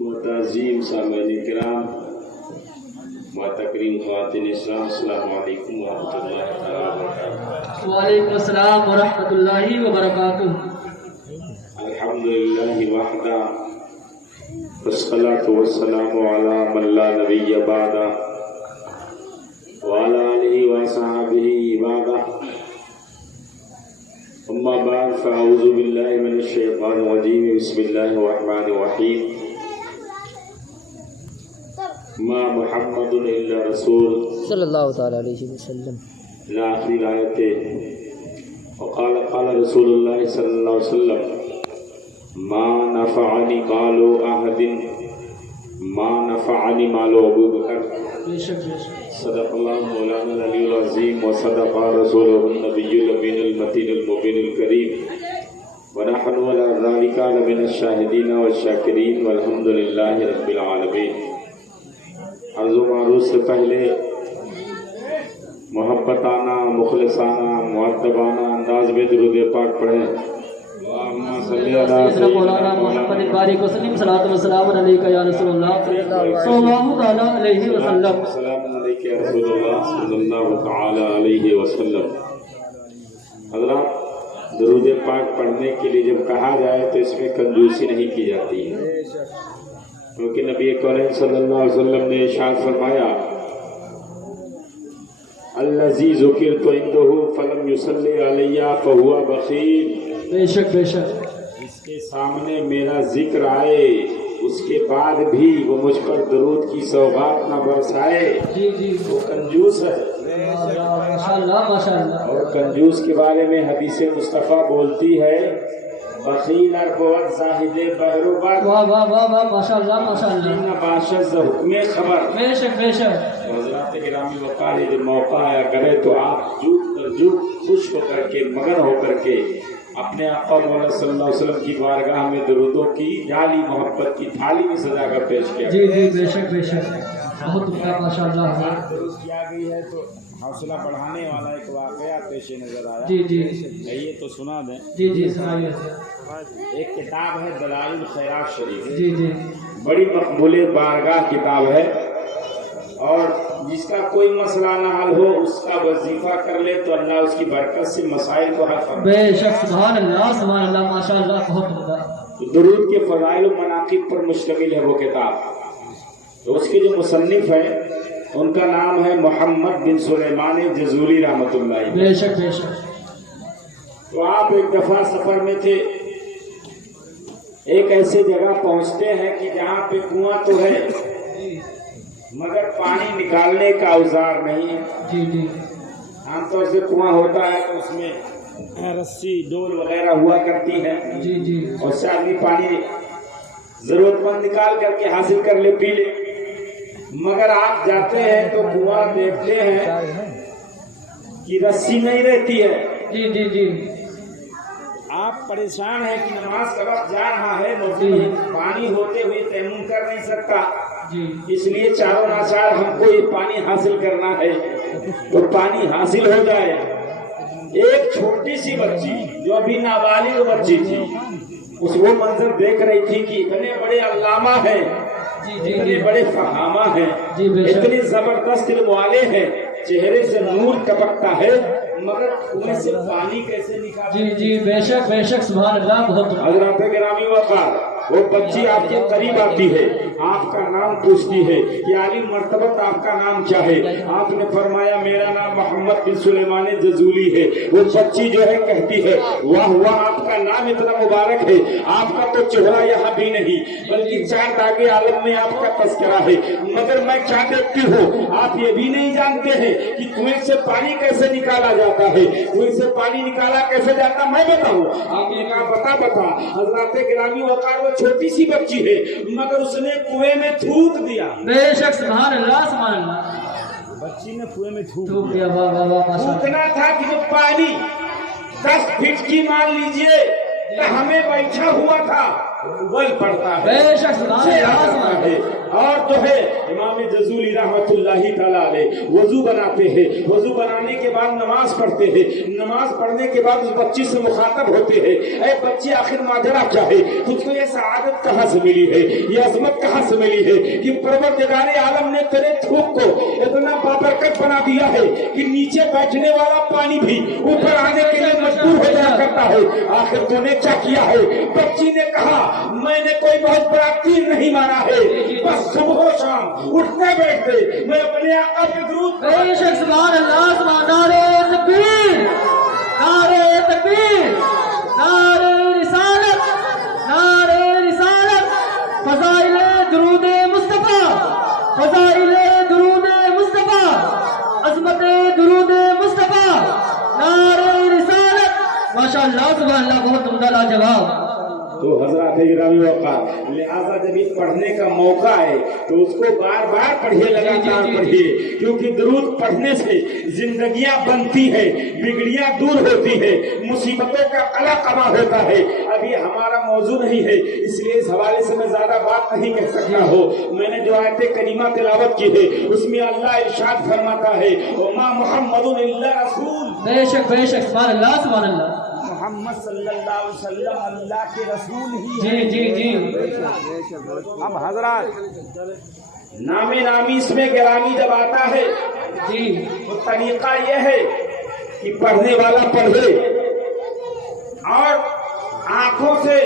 معتزیم سامعین کرام محترم خواتین اسلام، السلام علیکم ورحمۃ اللہ تعالیٰ وبرکاتہ۔ وعلیکم السلام ورحمۃ اللہ وبرکاتہ۔ الحمدللہ وحدہ والصلاۃ والسلام علی من لا نبی بعدہ وعلی آلہ وصحبہ عبادہ، اما بعد فاعوذ باللہ من الشیطان الرجیم، بسم اللہ الرحمن الرحیم۔ ما محمد الا رسول صلی اللہ تعالی علیہ وسلم۔ آخری آیت وقال قال رسول اللہ صلی اللہ علیہ وسلم ما نفعنی مال احد ما نفعنی مال ابو بکر۔ بے شک بے شک۔ صدق اللہ مولانا العلی العظیم وصدق رسولہ النبی الامین المتین المبین الکریم، ونحن علی ذلک لمن الشاہدین والشاکرین والحمد للہ رب العالمین۔ عرض و معروض سے پہلے محبتانہ مخلصانہ مؤدبانہ انداز میں درود پاک پڑھیں۔ اللہم صلی علی مولانا محمد بارک وسلم، صلاۃ و سلام علیکہ یا رسول اللہ صلی اللہ تعالی علیہ وسلم۔ السلام علیکم یا رسول اللہ صلی اللہ تعالی علیہ وسلم۔ حضرات، درود پاک پڑھنے کے لیے جب کہا جائے تو اس میں کنجوسی نہیں کی جاتی ہے، کیونکہ نبی کریم صلی اللہ علیہ وسلم نے ارشاد فرمایا الذی ذکرت عنده فلم یصلی علی فہو بخیل۔ بے شک بے شک۔ جس کے سامنے میرا ذکر آئے اس کے بعد بھی وہ مجھ پر درود کی سوغات نہ برسائے، جی جی، وہ کنجوس ہے۔ ماشاء اللہ ماشاء اللہ۔ اور کنجوس کے بارے میں حدیث مصطفیٰ بولتی ہے بخیل اربوت زاہد بہروبر، واہ واہ واہ واہ، ماشاء اللہ ماشاء اللہ۔ ان باشد حکم خبر۔ بے شک بے شک۔ حضرات گرامی وقار، جب موقع آیا کرے تو آپ جھوٹ پر جھوٹ خوش ہو کر کے مگن ہو کر کے اپنے آقا مولا صلی اللہ علیہ وسلم کی بارگاہ میں درودوں کی جعلی محبت کی تھالی میں سجا کر پیش کیا۔ جی جی، بے شک بے شک، بہت اچھا ماشاء اللہ۔ درست کیا گئی ہے تو حوصلہ بڑھانے والا ایک واقعہ پیش نظر آیا۔ جی جی یہ تو سنا دیں۔ جی جی، سنائیے۔ ایک کتاب ہے دلائل الخیرات شریف، جی جی بڑی مقبول بارگاہ کتاب ہے، اور جس کا کوئی مسئلہ نہ حل ہو اس کا وظیفہ کر لے تو اللہ اس کی برکت سے مسائل کو حل فرمائے۔ بے شک، سبحان اللہ سبحان اللہ، ماشاء اللہ، بہت عمدہ۔ درود کے فضائل و مناقب پر مشتمل ہے وہ کتاب۔ تو اس کے جو مصنف ہیں ان کا نام ہے محمد بن سلیمان جزوری رحمۃ اللہ علیہ۔ بے شک بے شک۔ تو آپ ایک دفعہ سفر میں تھے، ایک ایسے جگہ پہنچتے ہیں کہ جہاں پہ کنواں تو ہے مگر پانی نکالنے کا اوزار نہیں ہے۔ جی جی عام طور سے کنواں ہوتا ہے تو اس میں رسی ڈول وغیرہ ہوا کرتی ہے، جی جی اور سے آدمی پانی ضرورت مند نکال کر کے حاصل کر لے، پی لے۔ مگر آپ جاتے ہیں تو کنواں دیکھتے ہیں کہ رسی نہیں رہتی ہے۔ جی جی جی آپ پریشان ہیں کہ نماز کا وقت جا رہا ہے، پانی ہوتے ہوئے تیمم کر نہیں سکتا، جی اس لیے چاروں ناچار ہم کو یہ پانی حاصل کرنا ہے تو پانی حاصل ہو جائے۔ ایک چھوٹی سی بچی جو ابھی نابالغ بچی تھی، اس وہ منظر دیکھ رہی تھی کہ اتنے بڑے علامہ ہیں، اتنے بڑے فہامہ ہیں، اتنے زبردست علم والے ہیں، چہرے سے نور ٹپکتا ہے، مگر کنویں سے پانی کیسے نکالتے؟ جی جی، بے شک بے شک، سبحان اللہ، بہت حضرات گرامی وقار، وہ بچی آپ کے قریب آتی ہے، آپ کا نام پوچھتی ہے کہ عالی مرتبت آپ کا نام کیا ہے؟ آپ نے فرمایا میرا نام محمد بن سلیمان جزولی ہے۔ وہ بچی جو ہے کہتی ہے واہ واہ، آپ کا نام اتنا مبارک ہے، آپ کا تو چہرہ یہاں بھی نہیں بلکہ چار داغے عالم میں آپ کا تذکرہ ہے، مگر میں کیا دیکھتی ہوں آپ یہ بھی نہیں جانتے ہیں کہ کنویں سے پانی کیسے نکالا جاتا ہے، کنویں سے پانی نکالا کیسے جاتا میں بتاؤں؟ آپ نے کہا بتا۔ حضرات گرامی وقار، وہ چھوٹی سی بچی ہے مگر اس نے کنویں میں تھوک دیا۔ بے شک، سبحان اللہ سبحان اللہ، بچی نے کنویں میں تھوک دیا، واہ واہ واہ، ماشاء اللہ۔ اتنا تھا کہ جو پانی 10 فٹ کی مان لیجئے ہمیں بیٹھا ہوا تھا، उबल पड़ता है, बेशक सुभान चेहरा अल्लाह, करता है। और जो है इमाम जज़ूली रहमतुल्लाहि तआला अलैह वजू बनाते हैं, वजू बनाने के बाद नमाज पढ़ते हैं, नमाज पढ़ने के बाद उस बच्ची से मुखातब होते हैं, ऐ बच्ची आखिर माजरा क्या है, तुझको ये सआदत कहाँ से मिली है, ये अजमत कहाँ से मिली है कि परवरदिगार आलम ने तेरे थूक को इतना बाबरकत बना दिया है कि नीचे बैठने वाला पानी भी ऊपर आने के लिए मजबूर हो जाया करता है। आखिर तूने क्या किया है? बच्ची ने कहा मैंने कोई बहुत बड़ा तीर नहीं मारा है, बस सुबह शाम उठते बैठते मैं अपने आका पे दुरूद बेशक सुभान अल्लाह, सुभान नारे तकबीर, नारे तकबीर, नारे रिसालत, नारे रिसालत, फज़ाइले दुरूद मुस्तफा, फज़ाइले दुरूद मुस्तफा, अज़मत दुरूद मुस्तफा, नारे रिसालत। माशाअल्लाह सुभान अल्लाह, बहुत उम्दा लाजवाब। तो हजरत गिरामी वक़ार लिहाजा जब ये पढ़ने का मौका है तो उसको बार बार पढ़िए, लगातार पढ़िए, क्योंकि दुरूद पढ़ने से जिंदगियां बनती है, बिगड़ियां दूर होती है, मुसीबतों का कला कमा होता है। अभी हमारा मौजू नहीं है, इसलिए इस हवाले से मैं ज्यादा बात नहीं कह सकता हो। मैंने जो आयत करीमा तिलावत की है उसमें अल्लाह इरशाद फरमाता है वमा मुहम्मदुन इल्ला रसूल, बेशक बेशक सुभान अल्लाह, सुभान अल्लाह। मोहम्मद सल्लल्लाहु अलैहि वसल्लम अल्लाह के रसूल ही जी हैं। जी जी, अब हजरत नामे नामी इसमें गिरामी जब आता है जी तो तरीका यह है कि पढ़ने वाला पढ़े और आंखों से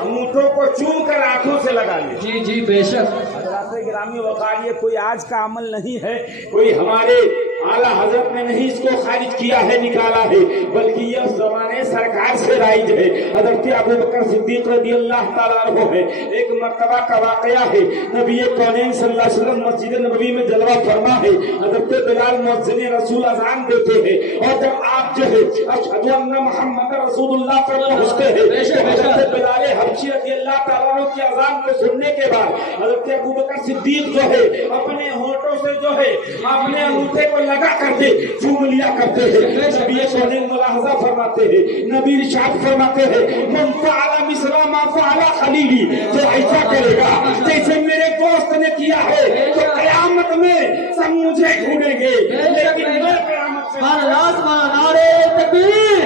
अंगूठों को चूम कर आंखों से लगा ले। जी जी बेशक, हजरत गिरामी वक़ार, ये कोई आज का अमल नहीं है, कोई हमारे आला हजरत ने नहीं इसको खारिज किया है, निकाला है, बल्कि यह जमाने सरकार से राइज है। हजरत अबू बकर सिद्दीक रज़ियल्लाहु ताला अन्हु है। एक मर्तबा का वाकया है, नबी कौनैन सल्लल्लाहु अलैहि वसल्लम मस्जिद नबवी में जलवा फरमा है। हजरत बिलाल मुअज्जिन रसूल अज़ान देते हैं और जब आप जो है अशहदु अन्ना मुहम्मद रसूलुल्लाह पर पहुंचते हैं, हजरत बिलाल हबशी रज़ियल्लाहु ताला अन्हु की अज़ान को सुनने के बाद हजरत अबू बकर सिद्दीक जो है अपने होठों से जो है अपने अंगूठे को लगा करके चूम लिया करते हैं। नबी कौनैन मुलाहजा फरमाते हैं, नबी इरशाद फरमाते हैं मन फअला मिस्ला मा फअला खलीली, जो ऐसा करेगा जैसे मेरे दोस्त ने किया है तो कयामत में सब मुझे ढूंढेंगे, लेकिन मैं कयामत से सुभान अल्लाह, सुभान नारे तकबीर,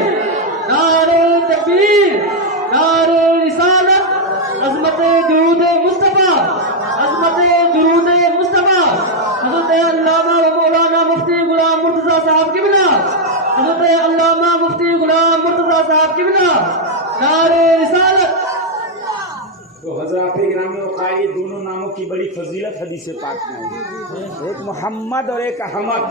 नारे तकबीर, नारे रिसालत, अज़मत दुरूद मुस्तफा, अज़मत दुरूद मुस्तफा, हज़रत अल्लामा व मौलाना मुफ्ती गुलाम मुर्तज़ा साहब की बिना, हज़रत अल्लामा मुफ्ती गुलाम मुर्तज़ा साहब की बिना, नारे रिसालत। तो हजरत गिरामी वक़ार, ये दोनों नामों की बड़ी फजीलत हदीस पाक में है, एक मोहम्मद और एक अहमद।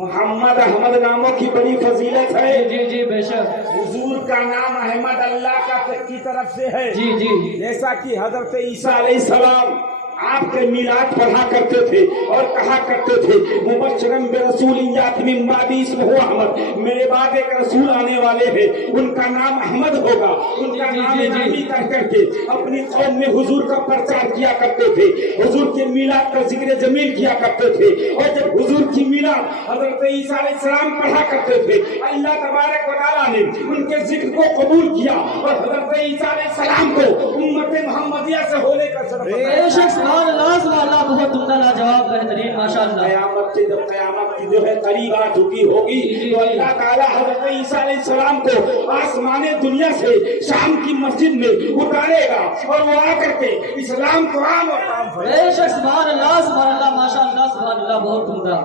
मोहम्मद अहमद नामों की बड़ी फजीलत है। जी जी बेशक, हुजूर का नाम अहमद अल्लाह की तरफ से है। जी जी जैसा कि हजरत ईसा अलैहिस्सलाम आपके मीलाद पढ़ा करते थे और कहा करते थे मुबश्शिरन बिरसूलिन याति मिन बादी इस्मुहु अहमद, मेरे बाद एक रसूल आने वाले हैं, उनका नाम अहमद होगा। उनका नाम नामी कह करके अपनी कौम में हुजूर का प्रचार किया करते थे, हुजूर के मीलाद का जिक्र जमील किया करते थे। और जब हुजूर की मीलाद हजरत ईसा अलैहिस्सलाम पढ़ा करते थे, अल्लाह तबारक व तआला ने उनके जिक्र को कबूल किया और हजरत ईसा अलैहिस्सलाम को उम्मत मुहम्मदिया से होने का शरफ अता बेशक सुभान अल्लाह, सुभान अल्लाह, बहुत उम्दा लाजवाब, बेहतरीन, माशाअल्लाह। कयामत की जो है करीब आ चुकी होगी तो अल्लाह ताला हजरत ईसा अलैहिस्सलाम को आसमाने दुनिया से शाम की मस्जिद में उतारेगा और वो आकर के इस्लाम को आम और ताम बेशक सुभान अल्लाह, सुभान अल्लाह, माशाअल्लाह, सुभान अल्लाह, बहुत उम्दा।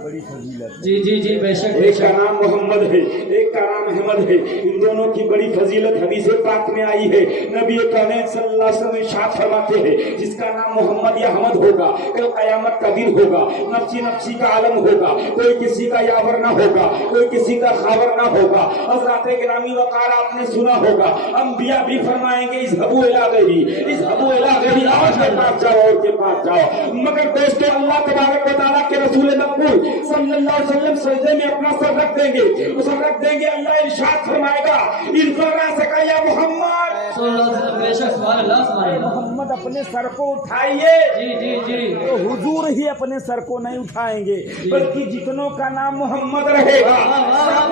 बड़ी फजीलत। जी जी जी बेशक एक का बेशक, नाम मोहम्मद है, एक का नाम अहमद है। इन दोनों की बड़ी फजीलत हदीस पाक में आई है। नबी कौनैन सल्लल्लाहु अलैहि वसल्लम इरशाद फरमाते हैं जिसका नाम मोहम्मद या अहमद होगा कल कयामत का दिन होगा, नफ्सी नफ्सी का आलम होगा, कोई किसी का यावर ना होगा, कोई किसी का खावर ना होगा। हज़रत गिरामी वक़ार आपने सुना होगा, अंबिया भी फरमाएंगे इज़हबू इला गैरी, इज़हबू इला गैरी, और के पास जाओ और के पास जाओ। मगर दोस्तों अल्लाह तबारक व तआला के रसूल मकबूल सल्लल्लाहु अलैहि वसल्लम सजदे में अपना सर रख देंगे, उसे रख देंगे, अल्लाह इरशाद फरमाएगा इरफा रासका या मोहम्मद, रसूलुल्लाह सल्लल्लाहु अलैहि वसल्लम, बेशक सुभान अल्लाह सुभान अल्लाह। मोहम्मद अपने सर को उठाइए, जी जी जी तो हुजूर ही अपने सर को नहीं उठाएंगे, बल्कि जितनों का नाम मोहम्मद रहेगा, वाह वाह वाह,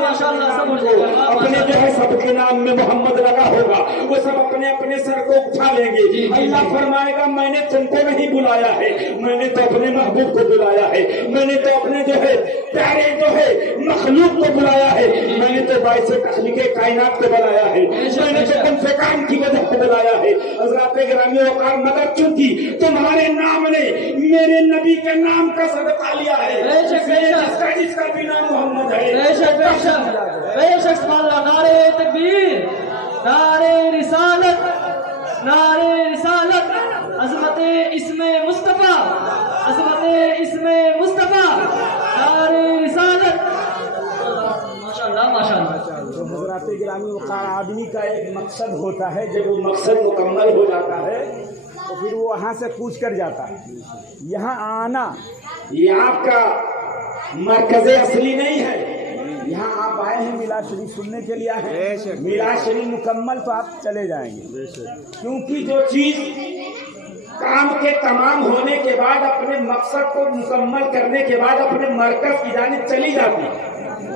माशाअल्लाह सब हो जाएगा। वाह, अपने जो है सबके नाम में मोहम्मद लगा होगा, वो सब अपने अपने सर को उठा लेंगे। अल्लाह फरमाएगा मैंने तुमको नहीं बुलाया है, मैंने तो अपने महबूब को बुलाया है, मैंने तो अपने जो है प्यारे जो है मखलूक को बुलाया है, मैंने तो बाइस तख्लीक़े कायनात को बुलाया है, मैंने तो कम से काम की वजह को बुलाया है। हज़रात गिरामी वक़ार, मगर चूंकि तुम्हारे नाम ने मेरे नबी के नाम का सदका लिया है, जिसका भी नाम मोहम्मद है, बेशक बेशक बेशक सुभान अल्लाह। नारे तकबीर, नारे रिसालत, नारे रिसालत, अज़मते इस्मे मुस्तफ़ा, अज़मते इस्मे मुस्तफ़ा, नारे रिसालत। माशाअल्लाह माशाअल्लाह। तो हज़रात गिरामी वक़ार, आदमी का एक मकसद होता है, जब वो मकसद मुकम्मल हो जाता है तो फिर वो वहाँ से कूच कर जाता है। यहाँ आना ये आपका मरकज़ असली नहीं है। यहाँ आप आए हैं मिलाद शरीफ सुनने के लिए आए हैं, मिलाद शरीफ मुकम्मल तो आप चले जाएंगे, क्योंकि जो चीज काम के तमाम होने के बाद अपने मकसद को मुकम्मल करने के बाद अपने मरकज की जानिब चली जाती है।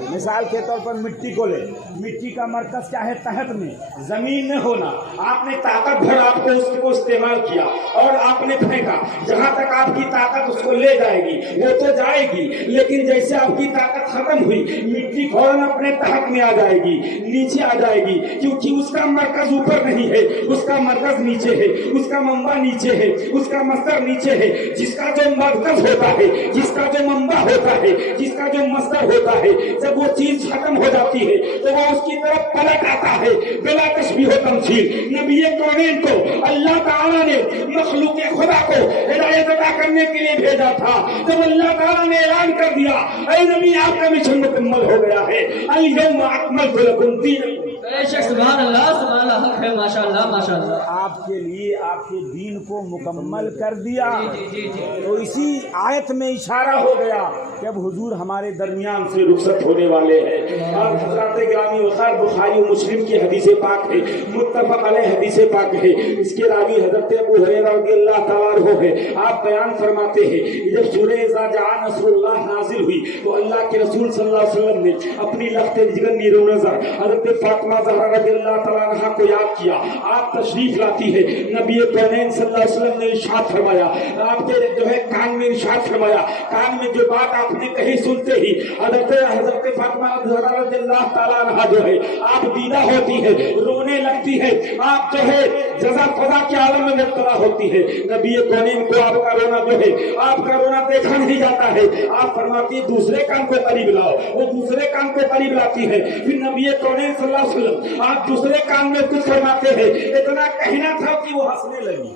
मिसाल के तौर पर मिट्टी को ले, मिट्टी का मरकज क्या है? तहत में, जमीन में होना। आपने ताकत भर आपको उसको इस्तेमाल किया और आपने फेंका, जहाँ तक आपकी ताकत उसको ले जाएगी वो तो जाएगी, लेकिन जैसे आपकी ताकत खत्म हुई, मिट्टी फौरन अपने तहत में आ जाएगी, नीचे आ जाएगी, क्योंकि उसका मरकज ऊपर नहीं है, उसका मरकज नीचे है, उसका मंबा नीचे है, उसका मस्तर नीचे है। जिसका जो मरकज होता है, जिसका जो मंबा होता है, जिसका जो मस्तर होता है, जब वो चीज खत्म हो जाती है तो वो उसकी तरफ पलट आता है बिला तशबीह व तमसील। नबी कौनैन को अल्लाह ताला ने मखलूक खुदा को हिदायत अता करने के लिए भेजा था। जब अल्लाह ताला ने ऐलान कर दिया, ऐ नबी आपका मिशन मुकम्मल हो गया है, अल यौम अकमलतु लकुम दीनकुम, बेशक सुभान अल्लाह सुभान अल्लाह, हक है माशाअल्लाह माशाअल्लाह। आपके लिए आपके दीन को मुकम्मल कर दिया। जी जी जी। तो इसी आयत में इशारा हो गया कि अब हुजूर हमारे दरमियान से रुखसत होने वाले हैं। और हज़रात गिरामी वक़ार, बुखारी और मुस्लिम की हदीस पाक है, मुत्तफ़क़ अलैह हदीस पाक है। इसके रावी हज़रत अबू हुरैरा रज़ियल्लाहु तआला अन्हु है। आप बयान फरमाते हैं, जब सूरह इज़ा जाअ नस्रुल्लाह नाज़िल हुई तो अल्लाह के रसूल सल्लल्लाहु अलैहि वसल्लम ने अपनी लख्त जिगर नीरो नज़र हज़रत फातिमा ज़हरा रज़ियल्लाहु तआला अन्हा को याद किया। आप तशरीफ लाती है, नबी कौनैन सल्लल्लाहु अलैहि वसल्लम ने इरशाद फरमाया, आपके जो है कान में इरशाद फरमाया, कान में जो बात आपने कही सुनते ही हज़रत फातिमा ज़हरा रज़ियल्लाहु तआला अन्हा जो है आप दीदा होती है, रोने लगती है, आप जो है जज़ा क़ज़ा के आलम में मुब्तला होती है। नबी कौनैन को आपका रोना जो है, आपका रोना देखा नहीं जाता है। आप फरमाती है दूसरे कान को करीब लाओ, वो दूसरे कान को करीब लाती है। फिर नबी कौनैन सल्लल्लाहु अलैहि वसल्लम आप दूसरे कान में कुछ फरमाते हैं, इतना कहना था कि वो हंसने लगी।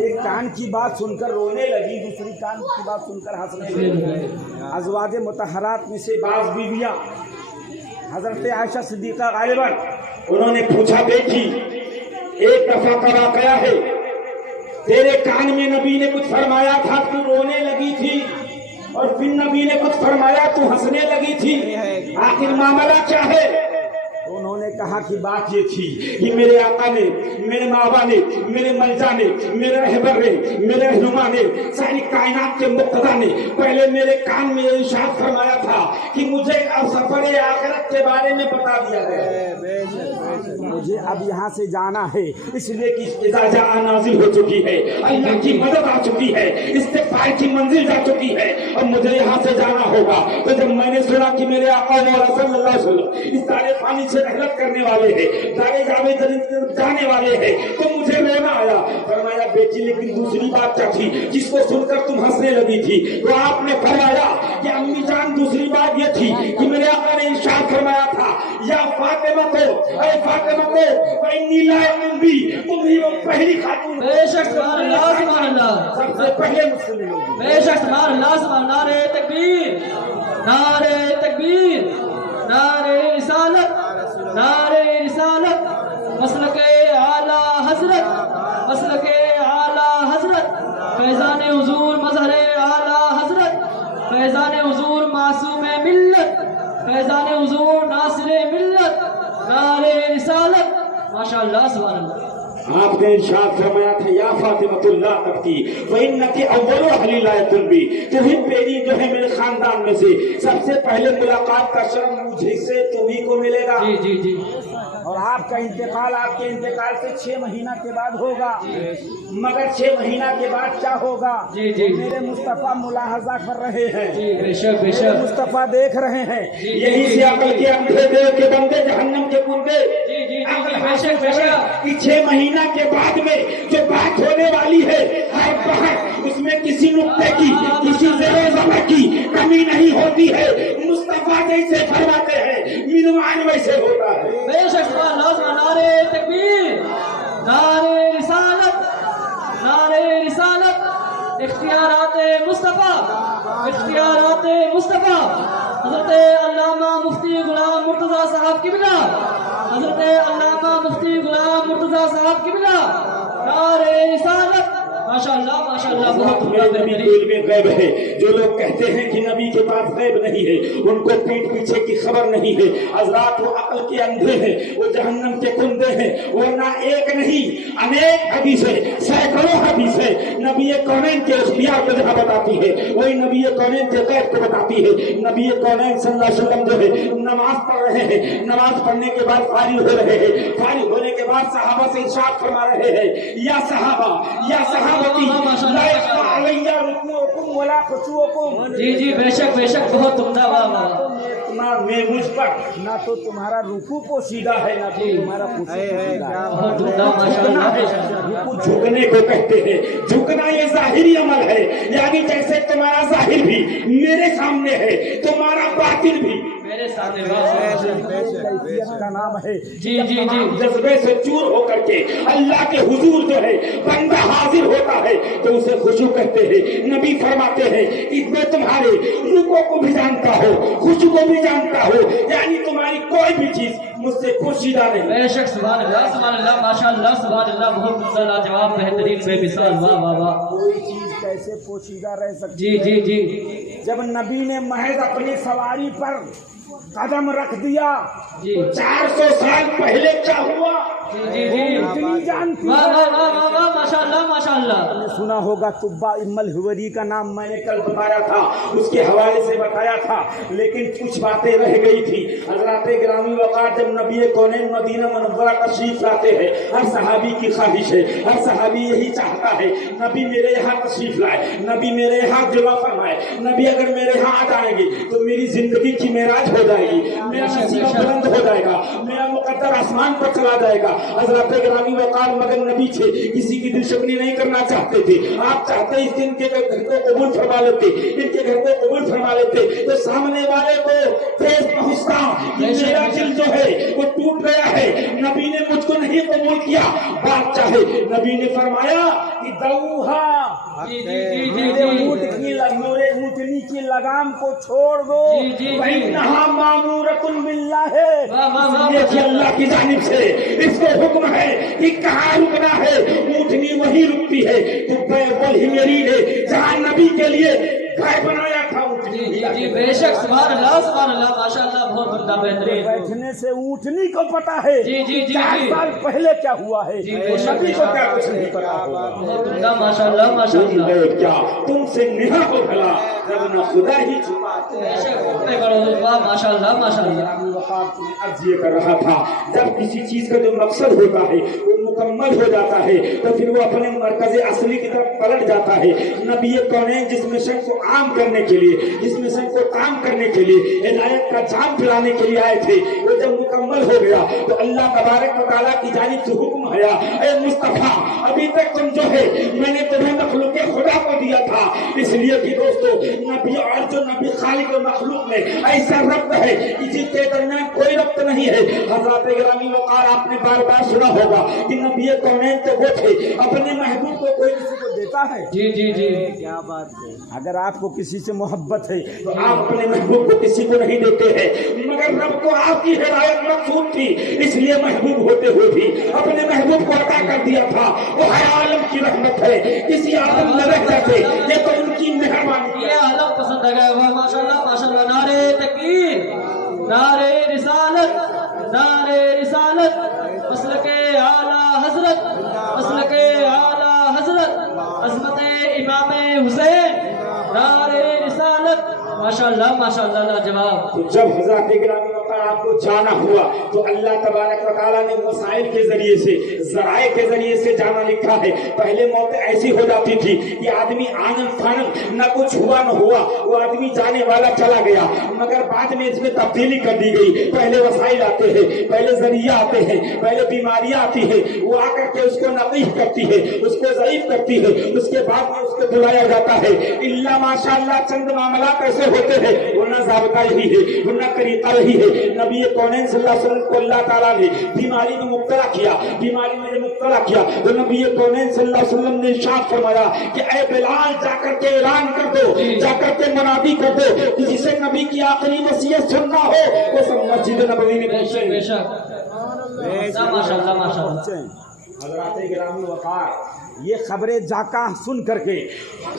एक कान की बात सुनकर रोने लगी, दूसरी कान की बात सुनकर हंसने लगी। अज़वाज मुतहरात में से बाज़ बीवियाँ हज़रत आयशा सिद्दीक़ा ग़ालिबन, उन्होंने पूछा, बेटी एक दफा का वाक़या है, तेरे कान में नबी ने कुछ फरमाया था, तू रोने लगी थी, और फिर नबी ने कुछ फरमाया, तू हंसने लगी थी, आखिर मामला क्या है? उन्होंने कहा कि बात ये थी कि मेरे आका ने, मेरे मावा ने, मेरे मलजा ने, मेरे रहबर ने, मेरे रहनुमा ने, सारी कायनात के मुक्तदा ने पहले मेरे कान में इरशाद फरमाया था कि मुझे अब सफर आखिरत के बारे में बता दिया गया, मुझे अब यहाँ से जाना है, इसलिए कि इज़ा नाज़िल हो चुकी है, अल्लाह की मदद आ चुकी है, इस्तिग़फ़ार की मंजिल जा चुकी है, अब मुझे यहाँ से जाना होगा। तो जब मैंने सुना कि मेरे आका सल्लल्लाहु अलैहि वसल्लम इस तारे पानी से रहलत करने वाले हैं, दारे जाने वाले हैं, तो मुझे रोना आया। फरमाया, बेटी लेकिन दूसरी बात क्या थी जिसको सुनकर तुम हंसने लगी थी? तो आपने फरमाया कि अम्मी जान, दूसरी बात ये थी कि मेरे आका ने इरशाद फरमाया था, या फातिमा को, ऐ फातिमा को, इन्नी ला उम्मी, तुम ही वो पहली खातून, बेशक सुभान अल्लाह सुभान अल्लाह, सबसे पहले मुस्लिम लोग। बेशक सुभान अल्लाह सुभान। नारे तकबीर, नारे तकबीर, नारे रिसालत, नारे रिसालत, मसलके आला हजरत, मसलके आला हजरत, फैज़ान हुजूर मज़हरे आला हजरत, फैज़ान हुजूर मासूम मिल्लत, फैज़ान हुजूर नासिर मिल्लत, नारे रिसालत, سبحان اللہ آپ نے ارشاد فرمایا تھا یا فاطمۃ لا تبکی فإنک اول اہل لایۃ البی، تمہیں پہلی جو ہے میرے خاندان میں سے سب سے پہلے ملاقات کا شرف مجھے سے تمہیں کو ملے گا۔ جی جی جی اور آپ کا انتقال آپ کے انتقال سے 6 مہینہ کے بعد ہوگا، مگر 6 مہینہ کے بعد کیا ہوگا؟ جی جی میرے مصطفیٰ ملاحظہ کر رہے ہیں، جی بے شک بے میرے شک مصطفیٰ دیکھ رہے ہیں۔ یہی سے عقل کے اندھے دیو کے بندے جہنم کے کندے جی جی جی جی بے شک بے شک کہ 6 مہینہ کے بعد میں جو بات ہونے والی ہے ہر بات اس میں کسی نقطے کی کسی زیر زبر کی کمی نہیں ہوتی ہے۔ مصطفیٰ جیسے فرماتے ہیں منوان ویسے ہوتا ہے۔ بے شک سبحان اللہ سبحان اللہ، نعرہ تکبیر، نعرہ رسالت، نعرہ رسالت، اختیارات مصطفیٰ، اختیارات مصطفیٰ، حضرت علامہ مفتی غلام مرتضیٰ صاحب کی بنا، حضرت علامہ مفتی غلام مرتضیٰ صاحب کی بنا، نعرہ رسالت، ماشاءاللہ ماشاءاللہ بہت میرے نبی کے علم غیب ہے۔ جو لوگ کہتے ہیں کہ نبی کے پاس غیب نہیں ہے ان کو پیٹ پیچھے کی خبر نہیں ہے۔ حضرات وہ عقل کے اندھے ہیں، وہ جہنم کے کندے ہیں، ورنہ ایک نہیں انیک حدیث ہے، سینکڑوں حدیث ہے نبی کونین کے اختیار کو جہاں بتاتی ہے وہی نبی کونین کے غیب کو بتاتی ہے۔ نبی کونین صلی اللہ علیہ وسلم جو ہے نماز پڑھ رہے ہیں، نماز پڑھنے کے بعد فارغ ہو رہے ہیں، فارغ ہونے کے بعد صحابہ سے ارشاد فرما رہے ہیں یا صحابہ یا صحابتی لا يخفى علي ركوعكم ولا خشوعكم۔ جی جی بے شک بہت عمدہ، واہ واہ، نہ میں مجھ پر نہ تو تمہارا رکوع پوشیدہ ہے نہ تو تمہارا خشوع پوشیدہ ہے۔ بہت عمدہ ماشاءاللہ بے شک۔ رکوع جھکنے کو کہتے ہیں، جھکنا یہ ظاہری عمل ہے، یعنی جیسے تمہارا ظاہر بھی میرے سامنے ہے تمہارا باطن بھی میرے سامنے، واہ کیفیت کا نام ہے۔ جی جی جی جذبے سے چور ہو کر کے اللہ کے حضور جو ہے بندہ حاضر ہوتا ہے تو اسے خشوع کہتے ہیں۔ نبی فرماتے ہیں کہ میں تمہارے رکوع کو بھی جانتا ہوں، خشوع کو بھی جانتا ہوں، یعنی تمہاری کوئی بھی چیز مجھ سے پوشیدہ نہیں۔ بے شک سبحان اللہ ماشاءاللہ سبحان اللہ، بہت عمدہ لاجواب بہترین بے مثال، واہ واہ واہ۔ کوئی چیز کیسے پوشیدہ رہ سکتی جی ہے؟ جی جی جب نبی نے محض اپنی سواری پر قدم رکھ دیا جی 400 سال پہلے کیا ہوا؟ جی جی جی، اتنی جانتی واہ ہے۔ واہ واہ واہ واہ، ماشاءاللہ ماشاءاللہ۔ نے سنا ہوگا طبا ام الحوری کا نام میں نے کل بتایا تھا، اس کے حوالے سے بتایا تھا، لیکن کچھ باتیں رہ گئی تھی۔ حضرات گرامی وقار جب نبی کونین مدینہ منورہ تشریف لاتے ہیں، ہر صحابی کی خواہش ہے، ہر صحابی یہی چاہتا ہے نبی میرے یہاں تشریف لائے، نبی میرے یہاں جلوہ فرمائے، نبی اگر میرے یہاں آ جائیں گے تو میری زندگی کی معراج ہو جائے گی، میرا نصیب بلند ہو جائے گا، میرا مقدر آسمان پر چلا جائے گا۔ حضرات گرامی وقار مگر نبی تھے، کسی کی دل شکنی نہیں کرنا چاہتے تھے۔ آپ چاہتے اس دن کے گھر کو قبول فرما لیتے، ان کے گھر کو قبول فرما لیتے تو سامنے والے کو تیز پہنچتا کہ میرا دل جو ہے وہ ٹوٹ گیا ہے، نبی نے مجھ کو نہیں قبول کیا۔ بات چاہے نبی نے فرمایا کہ دوہا، جی جی جی جی میرے جی اونٹ کی میرے اونٹنی کی لگام کو چھوڑ دو، جی جی جی۔ وَإِنَّهَا مَأْمُورَةٌ بِاللَّهِ، واہ واہ واہ، یہ کہ اللہ کی جانب سے اس کو حکم ہے کہ کہاں رکنا ہے، اونٹنی وہی رکتی ہے۔ تو بل ہی میری نے جہاں نبی کے لیے گھر بنایا تھا جی جی جی بے شک سبحان اللہ ماشاءاللہ، بہت عمدہ بہترین۔ بیٹھنے سے اونٹنی کو پتا ہے جی جی جی 4 جی، سال پہلے کیا ہوا ہے، جی بے شک نبی کو کیا کچھ نہیں پتا ہوگا۔ بہت عمدہ ماشاءاللہ ماشاءاللہ، کیا تم سے نہا ہو بھلا جب نہ خدا ہی چھپا۔ بے شک اتنے بڑے واہ ماشاءاللہ ماشاءاللہ۔ عرض یہ کر رہا تھا جب کسی چیز کا جو مقصد ہوتا ہے وہ مکمل ہو جاتا ہے تو پھر وہ اپنے مرکز اصلی کی طرف پلٹ جاتا ہے۔ نبی کونین جس مشن کو عام کرنے کے لیے، جس مشن کو کام کرنے کے لیے ہدایت کا جام پھیلانے کے لیے آئے تھے، وہ جب مکمل ہو گیا تو اللہ تبارک و تعالیٰ کی جانب سے حکم آیا، اے مصطفیٰ ابھی تک تم جو ہے میں نے تمہیں مخلوق خدا کو دیا تھا، اس لیے کہ دوستو نبی اور جو نبی خالق و مخلوق میں ایسا ربط ہے کہ جس کے درمیان کوئی ربط نہیں ہے۔ حضرات گرامی وقار آپ نے بار بار سنا ہوگا کہ نبی کونین تو وہ تھے اپنے محبوب کو کوئی کسی کو دیتا ہے۔ جی جی جی، کیا بات ہے، اگر آپ کو کسی سے محبت ہے تو آپ اپنے محبوب کو کسی کو نہیں دیتے ہیں، مگر رب کو آپ کی ہدایت مقصود تھی، اس لیے محبوب ہوتے ہوئے بھی اپنے محبوب کو عطا کر دیا تھا۔ وہ ہے عالم کی رحمت ہے، کسی عالم میں رہ جاتے یہ تو ان کی مہربانی ہے۔ یہ عالم پسند آ گیا، واہ ماشاءاللہ ماشاءاللہ، نعرہ تکبیر، نعرہ رسالت، نعرہ رسالت، مسلک اعلیٰ حضرت مسلک اعلی حضرت عظمت امام حسین نعرہ رسالت ماشاءاللہ ماشاءاللہ لاجواب تو جب حضرت گرامی وقار آپ کو جانا ہوا تو اللہ تبارک و تعالیٰ نے وسائل کے ذریعے سے ذرائع کے ذریعے سے جانا لکھا ہے. پہلے موت ایسی ہو جاتی تھی کہ آدمی آنن فانن نہ کچھ ہوا نہ ہوا وہ آدمی جانے والا چلا گیا, مگر بعد میں اس میں تبدیلی کر دی گئی. پہلے وسائل آتے ہیں, پہلے ذریعہ آتے ہیں, پہلے بیماریاں آتی ہیں, وہ آ کر کے اس کو نقیح کرتی ہے, اس کو ضعیف کرتی ہے, اس کے بعد میں اس کو بلایا جاتا ہے. اللہ ماشاءاللہ چند معاملات ایسے ہوتے ہیں ورنہ ضابطہ یہی ہے, ورنہ طریقہ یہی ہے. نبی کونین صلی اللہ علیہ وسلم کو اللہ تعالیٰ نے بیماری میں مبتلا کیا, بیماری میں جب مبتلا کیا تو نبی کونین صلی اللہ علیہ وسلم نے ارشاد فرمایا کہ اے بلال جا کر کے اعلان کر دو, جا کر کے منادی کر دو کہ جسے نبی کی آخری وصیت سننا ہو وہ سب مسجد نبوی میں پہنچے. بے شک ماشاءاللہ ماشاءاللہ. حضرات گرامی وقار یہ خبریں جاکا سن کر کے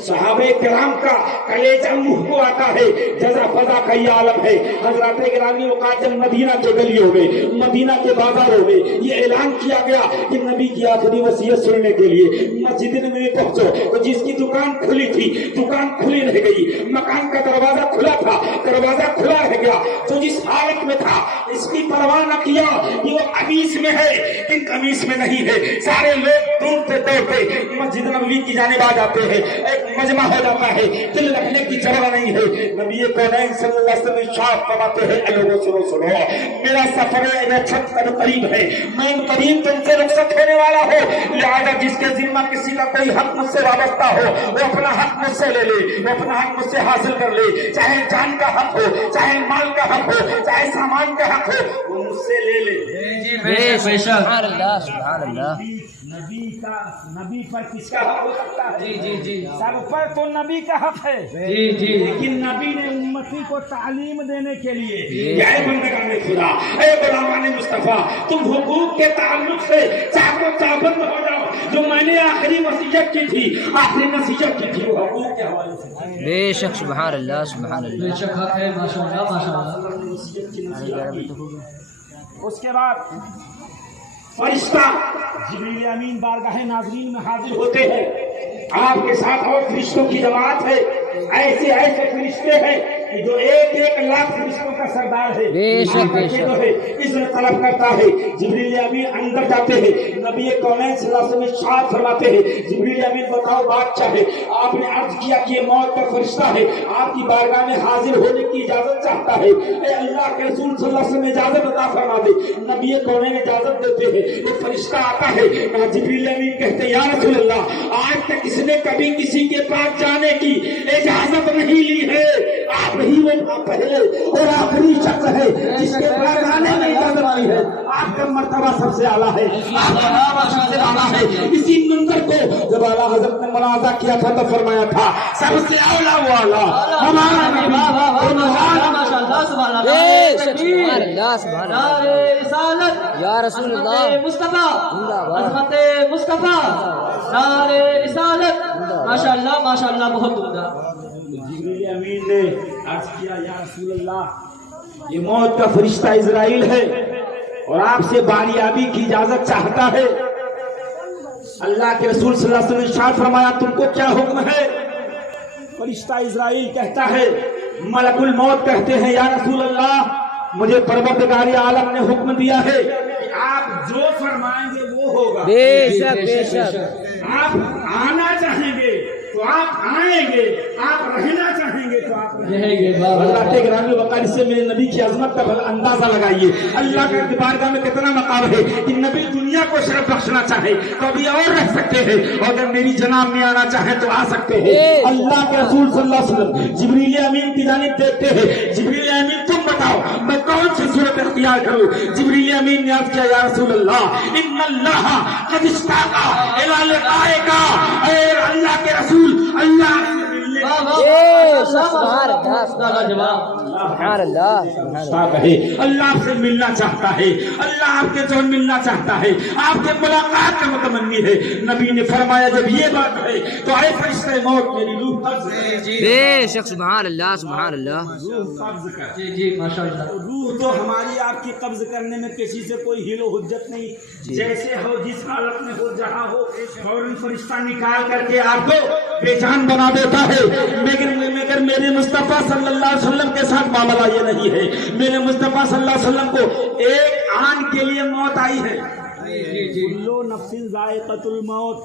صحابہ کرام کا کلیجہ منہ کو آتا ہے, جزا فضا کا یہ عالم ہے. حضرات گرامی وقار جب مدینہ کے گلیوں میں, مدینہ کے بازاروں میں یہ اعلان کیا گیا کہ نبی کی آخری وصیت سننے کے لیے مسجد میں پہنچو, تو جس کی دکان کھلی تھی دکان کھلی رہ گئی, مکان کا دروازہ کھلا تھا دروازہ کھلا رہ گیا, جو جس حالت میں تھا اس کی پرواہ نہ کیا کہ وہ قمیص میں ہے کہ قمیص میں نہیں ہے. سارے لوگ ڈھونڈتے دوڑتے مسجد نبوی کی جانب آ جاتے ہیں, ایک مجمع ہو جاتا ہے, دل رکھنے کی جگہ نہیں ہے. نبی کونین صلی اللہ علیہ وسلم ارشاد فرماتے ہیں اے لوگوں سنو, میرا سفر رخصت کا قریب ہے, میں قریب تم سے رخصت ہونے والا ہوں, لہذا جس کے ذمہ کسی کا کوئی حق مجھ سے وابستہ ہو وہ اپنا حق مجھ سے لے لے, وہ اپنا حق مجھ سے حاصل کر لے, چاہے جان کا حق ہو, چاہے مال کا حق ہو, چاہے سامان کا حق ہو, وہ مجھ سے لے لے. بے شک سبحان اللہ سبحان اللہ. نبی پر کس کا حق ہو سکتا ہے؟ جی جی جی سب پر تو نبی کا حق ہے, جی جی لیکن نبی نے امتی کو تعلیم دینے کے لیے اے بندگان خدا, اے غلامان مصطفیٰ, تم حقوق کے تعلق سے چاہو چابند ہو جاؤ. جو میں نے آخری وصیت کی تھی, آخری نصیحت کی تھی, وہ حقوق کے حوالے سے بے شک سبحان اللہ سبحان بے اللہ. شک حق ہے ماشاءاللہ ماشاءاللہ. اس کے بعد فرشتہ جبریل امین بارگاہ ناظرین میں حاضر ہوتے ہیں, آپ کے ساتھ اور فرشتوں کی جماعت ہے. ایسے ایسے فرشتے ہیں کہ جو 1,00,000 فرشتوں کا سردار ہے, بے شک, بے شک. جو ہے عزت طلب کرتا ہے. جبریل امین اندر جاتے ہیں, نبی کونین صلی اللہ علیہ وسلم ارشاد فرماتے ہیں جبریل امین بتاؤ بات چاہے. آپ نے عرض کیا کہ یہ موت کا فرشتہ ہے, آپ کی بارگاہ میں حاضر ہونے کی اجازت چاہتا ہے. اے اللہ کے رسول صلی اللہ علیہ وسلم اجازت عطا فرما دے. نبی کونین اجازت دیتے ہیں, وہ فرشتہ آتا ہے. جبریل امین کہتے ہیں یا رسول اللہ, آج تک کسی نے کبھی کسی کے پاس جانے کی اجازت نہیں لی ہے, آپ ہی وہ پہلے اور آخری شخص ہے جس کے پاس آنے میں اجازت لی ہے. آپ کا مرتبہ سب سے اعلیٰ ہے, آپ کا مرتبہ سب سے اعلیٰ ہے. اسی منظر کو جب اعلیٰ حضرت نے مناظرہ کیا تھا تو فرمایا تھا سب سے اعلیٰ وہ اعلیٰ ہمارا نبی اور ماشاءاللہ ماشاءاللہ سبحان اللہ. بے شک سبحان اللہ سبحان اللہ. نعرہ رسالت یا رسول اللہ. عظمت مصطفیٰ, عظمت مصطفیٰ, نعرہ رسالت ماشاءاللہ ماشاءاللہ. بہت عمدہ. جبریل امین نے عرض کیا یا رسول اللہ, یہ موت کا فرشتہ اسرائیل ہے اور آپ سے باریابی کی اجازت چاہتا ہے. اللہ کے رسول صلی اللہ علیہ وسلم نے ارشاد فرمایا تم کو کیا حکم ہے؟ فرشتہ اسرائیل کہتا ہے ملک الموت کہتے ہیں یا رسول اللہ, مجھے پروردگار عالم نے حکم دیا ہے کہ آپ جو فرمائیں گے وہ ہوگا. بے شک بے شک. آپ آنا چاہیں گے تو آپ آئیں گے, آپ رہنا چاہیں گے تو آپ رہیں گے. اللہ کے گرامی وقار سے میرے نبی کی عظمت کا اندازہ لگائیے. اللہ کے بارگاہ میں کتنا مقام ہے کہ نبی دنیا کو شرف بخشنا چاہے تو ابھی اور رہ سکتے ہیں, اور اگر میری جناب میں آنا چاہیں تو آ سکتے ہیں. اللہ کے رسول صلی اللہ علیہ وسلم جبریل امین کی جانب دیکھتے ہیں, جبریل امین تم بتاؤ میں کون سی صورت اختیار کروں؟ جبریل امین نے عرض کیا یا رسول اللہ ان اللہ قد اشتاق الی لقائک, اے اللہ کے رسول اللہ بے شک سبحان اللہ. جواب سبحان اللہ سبحان ہے اللہ آپ سے ملنا چاہتا ہے اللہ آپ کے جو ملنا چاہتا ہے آپ کے ملاقات کا متمنی ہے نبی نے فرمایا جب یہ بات ہے تو اے فرشتہ موت میری روح قبض کر بے شک سبحان اللہ سبحان اللہ روح قبض کر جی جی ماشاء اللہ روح تو ہماری آپ کی قبض کرنے میں کسی سے کوئی ہیل و حجت نہیں جیسے ہو جس حالت میں ہو جہاں ہو فوراً فرشتہ نکال کر کے آپ کو بے جان بنا دیتا ہے مگر میرے مصطفیٰ صلی اللہ علیہ وسلم کے ساتھ معاملہ یہ نہیں ہے میرے مصطفیٰ صلی اللہ علیہ وسلم کو ایک آن کے لیے موت آئی ہے کلو نفس ذائقۃ الموت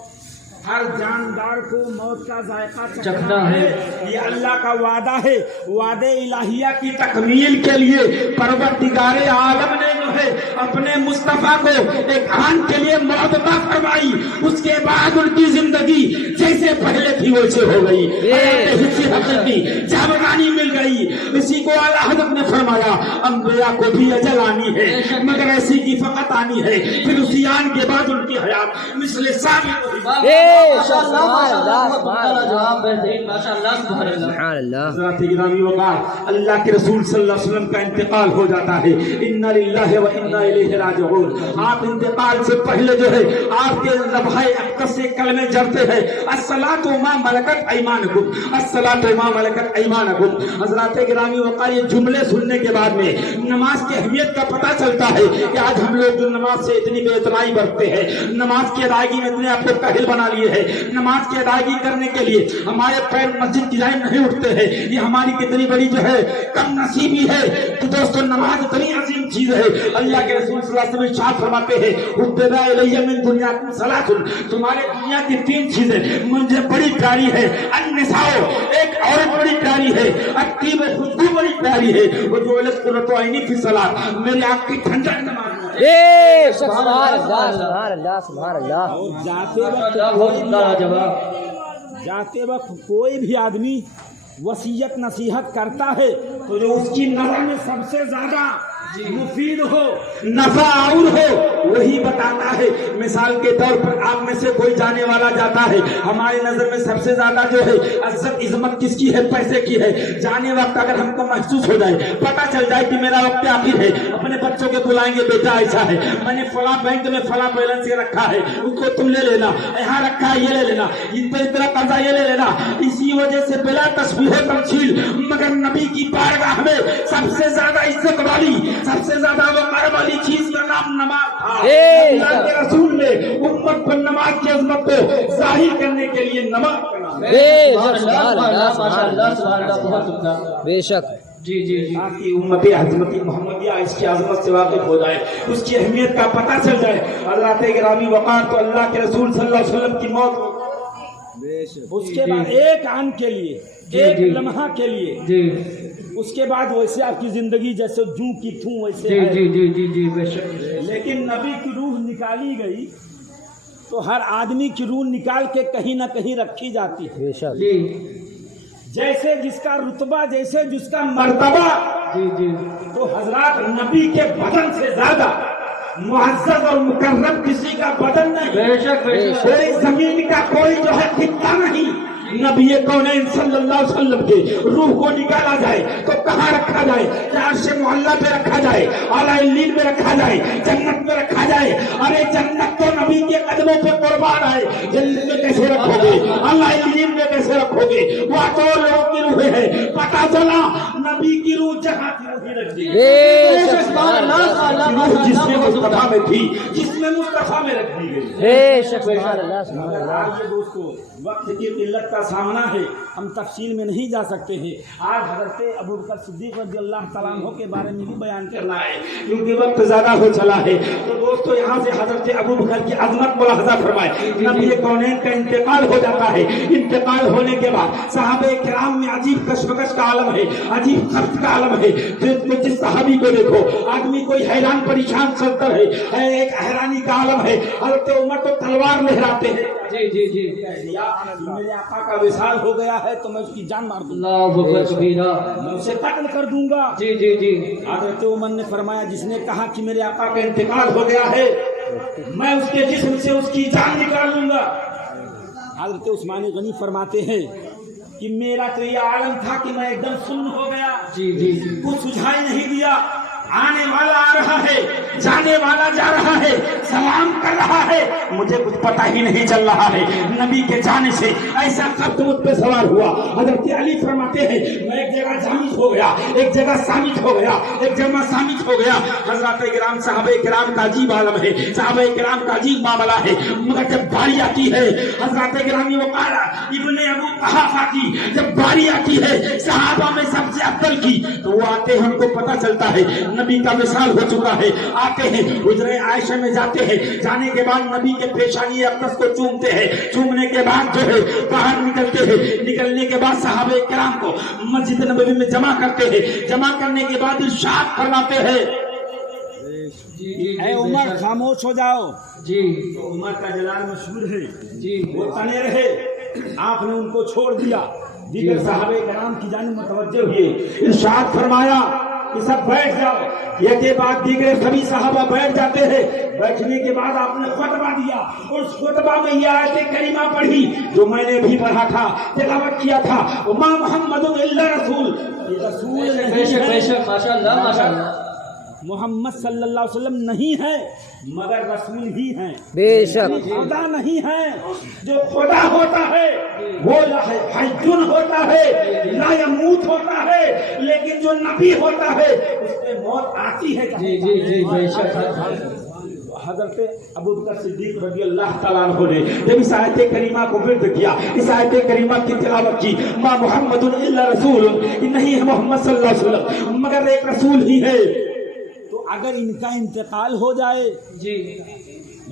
ہر جاندار کو موت کا ذائقہ چکھنا ہے یہ اللہ کا وعدہ ہے وعدے الہیہ کی تکمیل کے لیے پروردگار عالم نے جو ہے اپنے مصطفیٰ کو ایک آن کے لیے موت عطا فرمائی اس کے بعد ان کی زندگی جیسے پہلے تھی ویسے ہو گئی حقیقی جاودانی مل گئی اسی کو اعلیٰ حضرت نے فرمایا انبیاء کو بھی اجل آنی ہے مگر ایسی کی فقط آنی ہے پھر اسی آن کے بعد ان کی حیات مثل ثابت حضرات گرامی وقار اللہ کے رسول صلی اللہ علیہ وسلم کا انتقال ہو جاتا ہے انا للہ و انا الیہ راجعون آپ انتقال سے پہلے جو ہے آپ کے لبھائے اقدس سے کلمے جڑتے ہیں الصلاۃ ما ملکت ایمانکم الصلاۃ ما ملکت ایمانکم حضرات گرامی وقار یہ جملے سننے کے بعد میں نماز کی اہمیت کا پتہ چلتا ہے کہ آج ہم لوگ جو نماز سے اتنی بے اعتنائی برتتے ہیں نماز کی ادائیگی میں اتنے آپ کو کاہل بنا لیے ہے نماز کی ادائیگی کرنے کے لیے ہمارے پیر مسجد کی جانب نہیں اٹھتے ہیں یہ ہماری کتنی بڑی جو ہے کم نصیبی ہے تو دوستو نماز اتنی عظیم چیز ہے اللہ کے رسول صلی اللہ علیہ وسلم ارشاد فرماتے ہیں حبب الی من دنیاکم ثلاث تمہارے دنیا کی تین چیزیں مجھے بڑی پیاری ہے النساء ایک عورت بڑی پیاری ہے الطیب خوشبو بڑی پیاری ہے وہ جو قرۃ عینی فی الصلاۃ میری آنکھ کی ٹھنڈک نماز سبحان اللہ سبحان اللہ سبحان اللہ جاتے وقت کوئی بھی آدمی وصیت نصیحت کرتا ہے تو جو اس کی نظر میں سب سے زیادہ مفید ہو نفع اور ہو وہی بتاتا ہے مثال کے طور پر آپ میں سے کوئی جانے والا جاتا ہے ہماری نظر میں سب سے زیادہ جو ہے عزت عظمت کس کی ہے پیسے کی ہے جانے وقت اگر ہم کو محسوس ہو جائے پتہ چل جائے کہ میرا وقت آخر ہے اپنے بچوں کے بلائیں گے بیٹا ایسا ہے میں نے فلاں بینک میں فلاں بیلنس یہ رکھا ہے اس کو تم لے لینا یہاں رکھا ہے یہ لے لینا ان پہ اتنا قرضہ یہ لے لینا اسی وجہ سے بلا تسبیح و تمثیل مگر نبی کی بارگاہ میں سب سے زیادہ عزت والی سب سے زیادہ وقار والی چیز کا نام نماز تھا اللہ کے رسول نے امت پر نماز کی عظمت کو ظاہر کرنے کے لیے نماز بے شک جی جی جی تاکہ امت حضرت محمدیہ اس کی عظمت سے واقف ہو جائے اس کی اہمیت کا پتہ چل جائے حضرات گرامی وقار تو اللہ کے رسول صلی اللہ علیہ وسلم کی موت اس کے بعد ایک آن کے لیے ایک لمحہ کے لیے اس کے بعد ویسے آپ کی زندگی جیسے جوں کی تھوں ویسے ہے جی جی جی جی بے شک لیکن نبی کی روح نکالی گئی تو ہر آدمی کی روح نکال کے کہیں نہ کہیں رکھی جاتی ہے بے شک جی جیسے جس کا رتبہ جیسے جس کا مرتبہ جی جی تو حضرات نبی کے بدن سے زیادہ معزز اور مکرم کسی کا بدن نہیں بے شک بے شک کوئی زمین کا کوئی جو ہے خطہ نہیں نبی کونین صلی اللہ علیہ وسلم کے روح کو نکالا جائے تو کہاں رکھا جائے عرش معلیٰ پہ رکھا جائے اعلیٰ علیین پہ رکھا جائے جنت میں رکھا جائے ارے جنت تو نبی کے قدموں پہ قربان ہے جنت میں کیسے رکھو گے اعلیٰ علیین میں کیسے رکھو گے وہ تو لوگوں کی روح ہے پتہ چلا نبی کی روح جہاں تھی وہیں رکھ دی جس میں مصطفیٰ میں تھی جس میں مصطفیٰ میں رکھ دی گئی بے شک سبحان اللہ سبحان اللہ آج دوستو وقت کی قلت کا سامنا ہے ہم تفصیل میں نہیں جا سکتے ہیں آج حضرت ابوبکر صدیق رضی اللہ تعالیٰ عنہ کے بارے میں بھی بیان کرنا ہے کیونکہ وقت زیادہ ہو چلا ہے تو دوستو یہاں سے حضرت ابوبکر کی عظمت ملاحظہ فرمائے نبی کونین کا انتقال ہو جاتا ہے انتقال ہونے کے بعد صحابہ کرام میں عجیب کشمکش کا عالم ہے عجیب خفت کا عالم ہے جس صحابی کو دیکھو آدمی کوئی حیران پریشان چلتا ہے ایک حیرانی کا عالم ہے حضرت عمر تو تلوار لہراتے ہیں جی جی جی میرے آقا کا وصال ہو گیا ہے تو میں اس کی جان مار دوں گا اللہ اکبر کبیرہ میں اسے قتل کر دوں گا جی جی جی حضرت عمر نے فرمایا جس نے کہا کہ میرے آقا کا انتقال ہو گیا ہے میں اس کے جسم سے اس کی جان نکال لوں گا حضرت عثمان غنی فرماتے ہیں कि मेरा तो ये आलम था कि मैं एकदम सुन्न हो गया, जी जी कुछ सुझाई नहीं दिया। आने वाला आ रहा है, जाने वाला जा रहा है, सलाम कर रहा है, मुझे कुछ पता ही नहीं चल रहा है। नबी के जाने से ऐसा कब मुझ पे सवार हुआ। हजरत अली फरमाते हैं मैं एक जगह जामिज हो गया, एक जगह सामित हो गया, एक जगह सामित हो गया। हजरत किराम साहबे किराम का अजीब आलम है, साहबे किराम का अजीब मामला है। मगर जब बारी आती है हजरत किरामी वकाला इब्ने अबू कहाफा की, जब बारी आती है सहाबा में सबसे अफजल की, तो वो आते हैं, हमको पता चलता है नबी का विशाल हो चुका है। आते हैं हुजरे आयशा में जाते हैं, जाने के बाद नबी के पेशानी अक़दस को चूमते हैं, चूमने के बाद जो है बाहर निकलते हैं, निकलने के बाद सहाबे किराम को मस्जिद नबवी में जमा करते हैं, जमा करने के बाद इरशाद फरमाते हैं ऐ उमर खामोश हो जाओ। जी तो उमर का जलाल मशहूर है जी वो तने रहे, आपने उनको छोड़ दिया। दीगर सहाबे कराम की जानिब मुतवज्जे हुए, इरशाद फरमाया कि सब बैठ जाओ। एक के बाद दीगर सभी सहाबा बैठ जाते हैं। बैठने के बाद आपने खुतबा दिया, उस खुतबा में ये आयत करीमा पढ़ी जो मैंने भी पढ़ा था, तिलावत किया था, मा मुहम्मदुन इल्ला रसूल, ये रसूल बेशक बेशक माशाअल्लाह माशाअल्लाह, मोहम्मद सल्लल्लाहु अलैहि वसल्लम नहीं है मगर रसूल ही हैं। बेशक खुदा नहीं है, जो खुदा होता है वो हय्युन होता है, ला यमूत होता है, लेकिन जो नबी होता है उसमें मौत आती है। जी जी जी बेशक। हजरत अबू बकर सिद्दीक रज़ी अल्लाह तआला अन्हु ने जब इस आयत करीमा को विर्द किया, इस आयत करीमा की तिलावत की, मा मुहम्मदुन इल्ला रसूल, नहीं है मोहम्मद सल्लल्लाहु अलैहि वसल्लम मगर एक रसूल ही है। तो अगर इनका इंतकाल हो जाए जी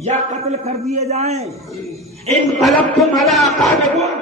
या कत्ल कर दिए जाएं, इन तलब तुम अला अकाबिकुम,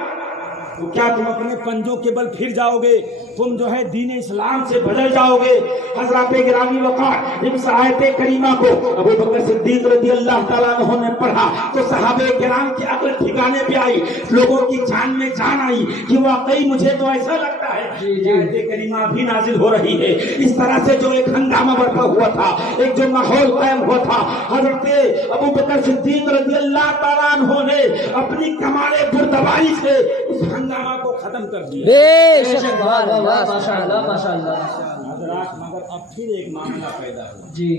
तो क्या तुम अपने पंजों के बल फिर जाओगे? तुम जो है दीन इस्लाम से बदल जाओगे? हज़रत गिरामी वक़ार इस आयत करीमा को अबू बकर सिद्दीक रज़ी अल्लाह तआला अन्हु ने पढ़ा तो सहाबे किराम की अक्ल ठिकाने पे आई, लोगों की जान में जान आई कि वाकई मुझे तो ऐसा लगता है आयत करीमा भी नाजिल हो रही है। इस तरह से जो एक हंगामा बरपा हुआ था, एक जो माहौल कायम हुआ था, हज़रत अबू बकर सिद्दीक रज़ी अल्लाह तआला अन्हु ने अपनी कमाले बुर्दबारी से उस हंगामा को खत्म कर दिया। बेशक माशाअल्लाह माशाअल्लाह। हज़रात मगर अब फिर एक मामला पैदा हुआ जी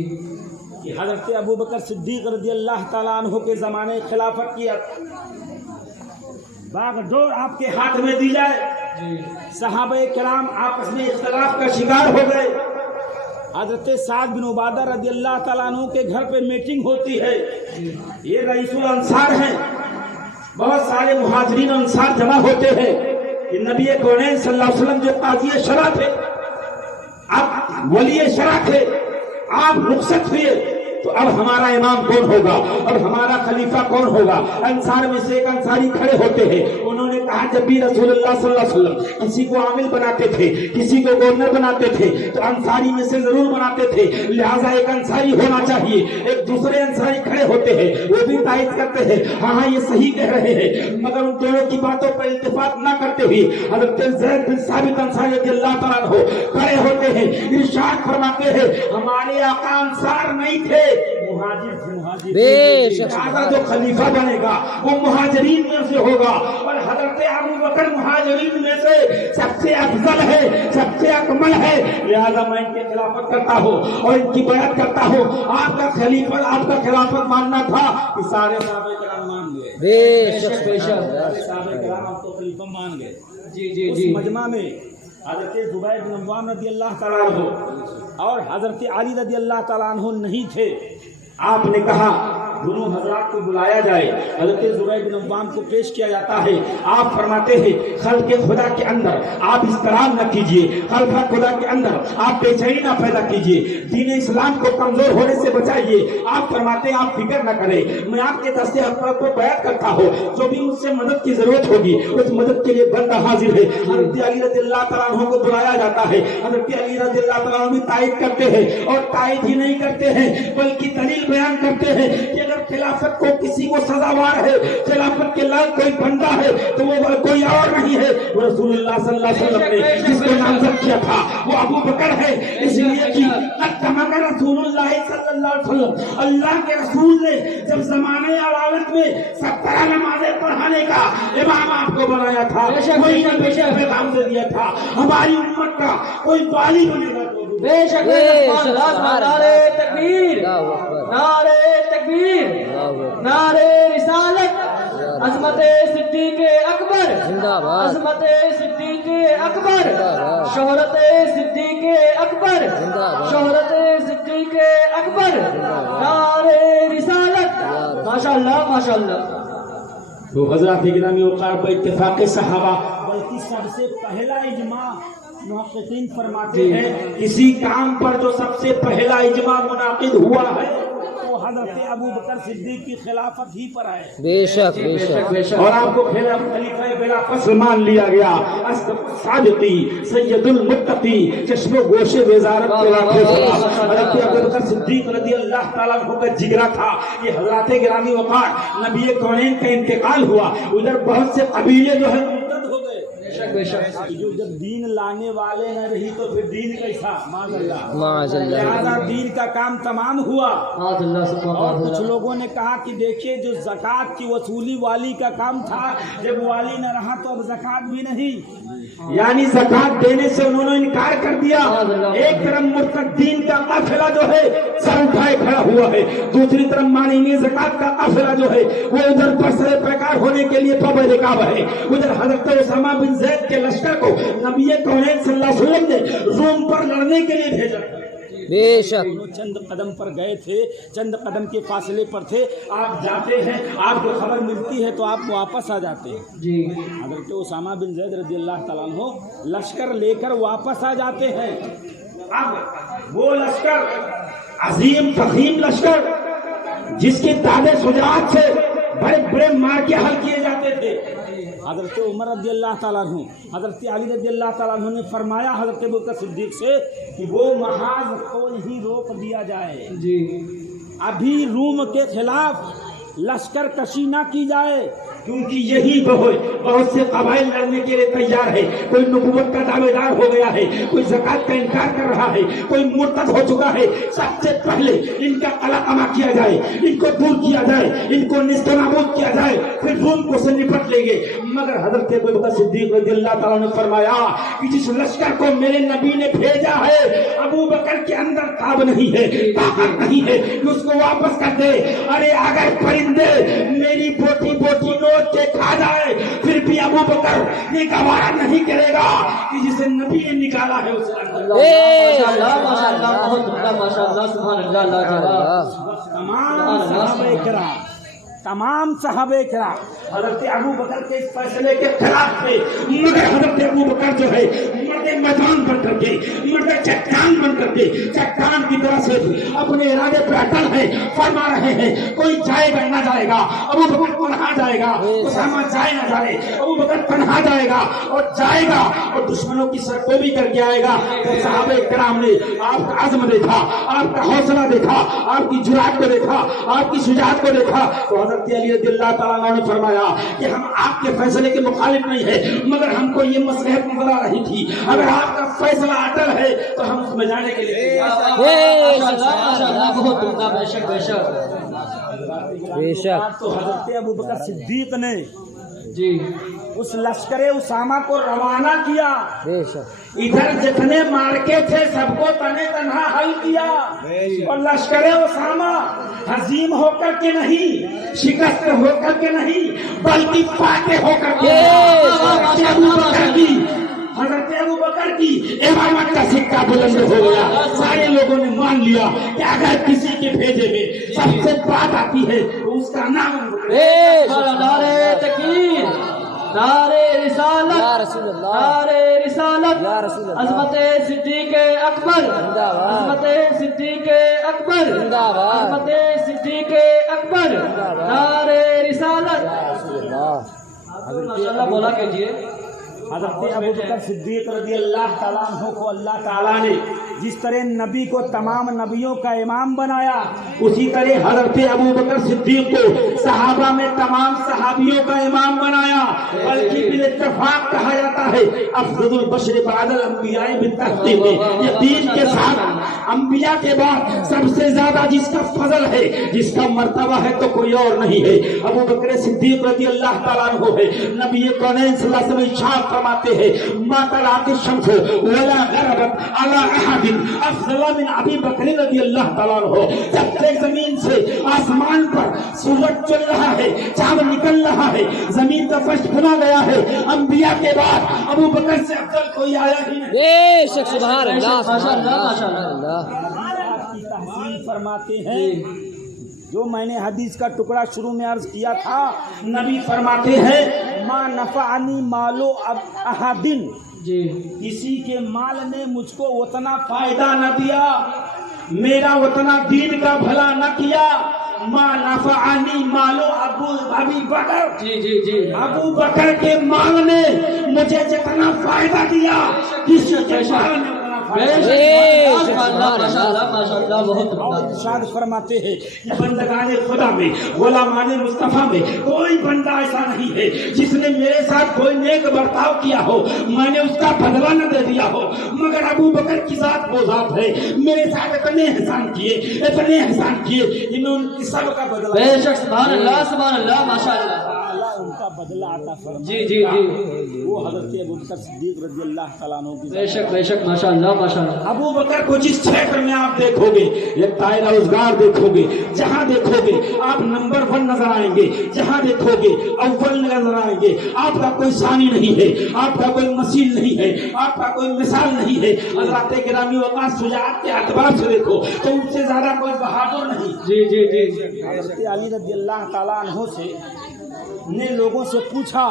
कि हज़रत अबू बकर सिद्दीक रज़ी अल्लाह तआला अन्हु के ज़माने खिलाफत की बागडोर आपके हाथ में दी जाए, सहाबे किराम आपस में इख्तिलाफ का शिकार हो गए। हज़रत साद बिन उबादा रज़ी अल्लाह तआला अन्हु के घर पे मीटिंग होती है, ये रईसुल अंसार हैं, बहुत सारे मुहाजिरीन अंसार जमा होते हैं कि नबी कौनैन सल्लल्लाहु अलैहि वसल्लम जो काज़ी शरा थे, अब वली शरा थे, आप रुखसत हुए, तो अब हमारा इमाम कौन होगा, अब हमारा खलीफा कौन होगा? अंसार में से एक अंसारी खड़े होते हैं, उन्होंने कहा जब भी रसूलुल्लाह सल्लल्लाहु अलैहि वसल्लम किसी को आमिल बनाते थे, किसी को गवर्नर बनाते थे, तो अंसारी में से जरूर बनाते थे, लिहाजा एक अंसारी होना चाहिए। एक दूसरे अंसारी खड़े होते हैं, वो भी तायद करते हैं हाँ हाँ ये सही कह रहे हैं, मगर उन दोनों की बातों पर इत्तेफाक न करते हुए हज़रत ज़ैद बिन साबित अंसारी रज़ियल्लाहु तआला अन्हु खड़े होते हैं, इरशाद फरमाते हैं हमारे आका अंसार नहीं थे, मुहाजिर थे, मुहाजिर। बेशक जो खलीफा बनेगा वो मुहाजिरीन में से होगा, और हज़रत अबू बकर मुहाजिरीन में से सबसे अफजल है, सबसे अकमल है, लिहाजा मैं इनके खिलाफत करता हूँ और इनकी बैत करता हूँ। आपका खलीफा, आपका खिलाफत मानना था कि सारे सहाबे किराम मान गए। बेशक बेशक सहाबे किराम आपको खलीफा मान गए। जी जी उस जी मजमा में हज़रत ज़ुबैर बिन अव्वाम रज़ी अल्लाह तआला अन्हु और हज़रत अली रज़ी अल्लाह तआला अन्हु नहीं थे। आपने कहा दोनों हजरात को बुलाया जाए, हज़रत ज़ुबैर बिन अव्वाम को पेश किया जाता है। आप फरमाते हैं खल्क़े खुदा के अंदर आप इस्तराम न कीजिए, खल्क़े खुदा के अंदर आप बेचैनी न पैदा कीजिए, दीन इस्लाम को कमजोर होने से बचाइए। आप फरमाते हैं आप फिक्र न करें, मैं आपके दस्ते अक़बार को बैत करता हूँ, जो भी मुझसे मदद की जरूरत होगी उस मदद के लिए बंदा हाजिर है। हज़रत अली रज़ियल्लाहु तआला अन्हु को बुलाया जाता है, हज़रत अली रज़ियल्लाहु तआला अन्हु भी तायद करते हैं, और तायद ही नहीं करते हैं बल्कि दलील बयान करते हैं कि अगर खिलाफत को किसी को सजावार है, खिलाफत के लायक कोई बंदा है तो वो कोई और नहीं है, वो रसूलुल्लाह सल्लल्लाहु अलैहि वसल्लम ने जिसको नामजद किया था वो अबू बकर है। इसलिए कि रसूलुल्लाह सल्लल्लाहु अलैहि वसल्लम, अल्लाह के रसूल ने जब ज़माने अवालत में 17 नमाज़ें पढ़ाने का इमाम आपको बनाया था, कोई न पैगाम दे दिया था। हमारी उम्मत का कोई वाली बनेगा तो बेशक नारे तकबीर, नारे तकबीर, नारे रिसालत, अज़मत सिद्दीक़ अकबर, अज़मत सिद्दीक़ अकबर, शोहरत सिद्दीक़ अकबर, शोहरत सिद्दीक़ अकबर, नारे रिसालत। माशाअल्लाह माशाअल्लाह। तो हज़रात गिरामी औक़ार पर इत्तिफ़ाक़ सहाबा, बल्कि सबसे पहला इजमा मुहक़्क़ीक़ीन फरमाते हैं किसी काम पर जो सबसे पहला इजमा मुनाक़िद हुआ है वो हज़रत अबू बकर सिद्दीक़ की खिलाफत ही पर है। बेशक बेशक। और आपको खलीफा बिलाफस मान लिया गया। सादिक़ी सैयदुल मुत्तक़ी चश्मे गोशे वज़ारत के वाक़े हज़रत अबू बकर सिद्दीक़ रज़ियल्लाहु तआला अन्हु का जिगरा था। ये हज़रात गिरामी वक़ार नबी कौनैन का इंतकाल हुआ, उधर बहुत से कबीले जो है मुर्तद हो गए। जो जब दीन लाने वाले न रही तो फिर दीन कैसा, माज़अल्लाह। लिहाजा दीन का काम तमाम हुआ। और कुछ लोगों ने कहा कि देखिए जो ज़कात की वसूली वाली का काम था, जब वाली न रहा तो अब ज़कात भी नहीं, यानी ज़कात देने से उन्होंने इनकार कर दिया। एक तरफ मुर्तदीन का काफिला जो है सर उठाए खड़ा हुआ है, दूसरी तरफ माननीय ज़कात का काफिला जो है वो उधर पर सर पैकार होने के लिए पबरिकाब है। उधर हज़रत उसामा बिन ज़ैद के लश्कर को नबी कौनैन सल्लल्लाहु अलैहि वसल्लम ने रूम पर लड़ने के लिए भेजा। बेशक। चंद कदम पर गए थे, चंद कदम के फासले पर थे। आप जाते हैं, आपको खबर मिलती है तो आप वापस आ जाते हैं जी। हज़रत उसामा बिन ज़ैद रज़ियल्लाहु तआला अन्हु लश्कर लेकर वापस आ जाते हैं। अब वो लश्कर अजीम फहीम लश्कर जिसके दादे शुजाअत से बड़े बड़े मार के हल किए जाते थे। हज़रत उमर रज़ियल्लाहु तआला अन्हु, हज़रत अली रज़ियल्लाहु तआला अन्हु ने फरमाया हज़रत अबू बकर सिद्दीक़ से कि वो महाज को ही रोक दिया जाए जी, अभी रूम के खिलाफ लश्कर कशी ना की जाए, क्योंकि यही बहुत से कबाइल लड़ने के लिए तैयार है। कोई नबूवत का दावेदार हो गया है, कोई ज़कात का इनकार कर रहा है, कोई मुर्तद हो चुका है। सबसे पहले इनका कलाकमा किया जाए, इनको दूर किया जाए, इनको निस्तनाबूद किया जाए, फिर रूम को से निपट लेंगे। मगर हज़रत अबू बकर सिद्दीक़ रज़ियल्लाहु तआला ने फरमाया कि जिस लश्कर को मेरे नबी ने भेजा है, अबू बकर के अंदर ताब नहीं है, ताकत नहीं है कि उसको वापस कर दे। अरे अगर परिंदे मेरी बोटी बोटी नोच के खा जाए, फिर भी अबू बकर ये गवारा नहीं करेगा कि जिसे नबी ने निकाला है उसे माशाअल्लाह माशाअल्लाह बहुत माशाअल्लाह सुभान अल्लाह। तमाम सहाबे किराम हज़रत अबू बकर के इस फैसले के खिलाफ थे। मगर हज़रत अबू बकर जो है मर्दे मैदान बन करके, मर्दे चट्टान बन करके, चट्टान की तरह से अपने इरादे पर अटल है, फरमा रहे हैं कोई जाएगा ना जाएगा, अबू बकर पनाह जाएगा, उसामा जाए ना जाए, अबू बकर पनाह जाएगा और जाएगा और दुश्मनों की सरकोबी करके आएगा। तो सहाबे किराम ने आपका अज़्म देखा, आपका हौसला देखा, आपकी जुरात को देखा, आपकी शुजाअत को देखा। तो हज़रत अली रज़ियल्लाहु तआला ने फरमाया कि हम आपके फैसले के मुखालिफ नहीं है, मगर हमको ये मसलहत नजर आ रही थी, अगर आपका फैसला अटल है तो हम उसमें जाने के लिए बहुत बेशक बेशक बेशक। तो हज़रत अबू बकर सिद्दीक़ ने जी उस लश्करे उसामा को रवाना किया। बेशक। इधर जितने मार्के थे सबको तने तनहा हल किया और लश्करे उसामा हजीम होकर के नहीं, शिकस्त होकर के नहीं, बल्कि फातेह होकर के हज़रत अबू बकर की इमामत का सिक्का बुलंद हो गया। सारे लोगों ने मान लिया कि अगर किसी के भेजे में सबसे बात आती है तो उसका नाम नारे तकबीर, नारे रिसालत, नारे रिसालत, अज़मत सिद्दीक़ अकबर, अज़मत सिद्दीक़ अकबर, अज़मत सिद्दीक़ अकबर, नारे रिसालत। माशाअल्लाह बोला कीजिए। हज़रत अबू बकर सिद्दीक़ रज़ियल्लाहु तआला अन्हु को अल्लाह ताला ने जिस तरह नबी को तमाम नबियों का इमाम बनाया, उसी तरह हजरत अबू बकर सिद्दीक को सहाबा में तमाम सहाबियों का इमाम बनाया। बल्कि बिल इत्तेफाक कहा जाता है अफजलुल बशर बअदल अंबिया बितरतीब, ये दीन के साथ अंबिया के बाद सबसे ज्यादा जिसका फजल है, जिसका मर्तबा है तो कोई और नहीं है, अबू बकर सिद्दीक रज़ी अल्लाह तआला अन्हु है। नबी कौनैन सल्लल्लाहु अलैहि वसल्लम इरशाद फरमाते हैं मा तलाक़ि शम्स वला गरबत अला अहदिन अफज़ल मिन अबी बकर रज़ी अल्लाह तआला अन्हु। जब तक जमीन से आसमान पर सूरज चल रहा है, चांद निकल रहा है, जमीन का फर्श खुला गया है, अंबिया के बाद अबू बकर से अफजल कोई आया ही नहीं। बेशक सुभान अल्लाह सुभान अल्लाह। की तहसीन फरमाते हैं, जो मैंने हदीस का टुकड़ा शुरू में अर्ज किया था, नबी फरमाते हैं मा नफ़अनी मालो अहदिन, किसी के माल ने मुझको उतना फायदा न दिया, मेरा उतना दीन का भला न किया। मा नफ़अनी मालो अबू बकर, अबू बकर के माल ने मुझे जितना फायदा दिया, किसी के माल ने इरशाद फरमाते हैं कि बंदगाने खुदा में, गुलामाने मुस्तफा में कोई बंदा ऐसा नहीं है जिसने मेरे साथ कोई नेक बर्ताव किया हो, मैंने उसका बदला न दे दिया हो, मगर अबू बकर की जात वो जात है, मेरे साथ इतने एहसान किए कि मैं उनकी सब का बदला। बेशक सुभान अल्लाह माशाअल्लाह, उनका बदला आता फरमा। जी वो हजरत अबू बकर सिद्दीक रज़ी अल्लाह तआला अन्हु की। बेशक माशाअल्लाह माशाअल्लाह। अबू बकर को जिस क्षेत्र में आप देखोगे, एक दायरा रोजगार देखोगे, जहाँ देखोगे आप नंबर 1 नजर आएंगे, जहाँ देखोगे अव्वल नजर आएंगे। आपका कोई सानी नहीं है, आपका कोई मसील नहीं है, आपका कोई मिसाल नहीं है। हज़रात गिरामी वक़ास शुजाअत के एतबार से देखो तो उनसे ज्यादा कोई बहादुर नहीं। जी हज़रत अली रज़ी अल्लाह तआला अन्हु से ने लोगों से पूछा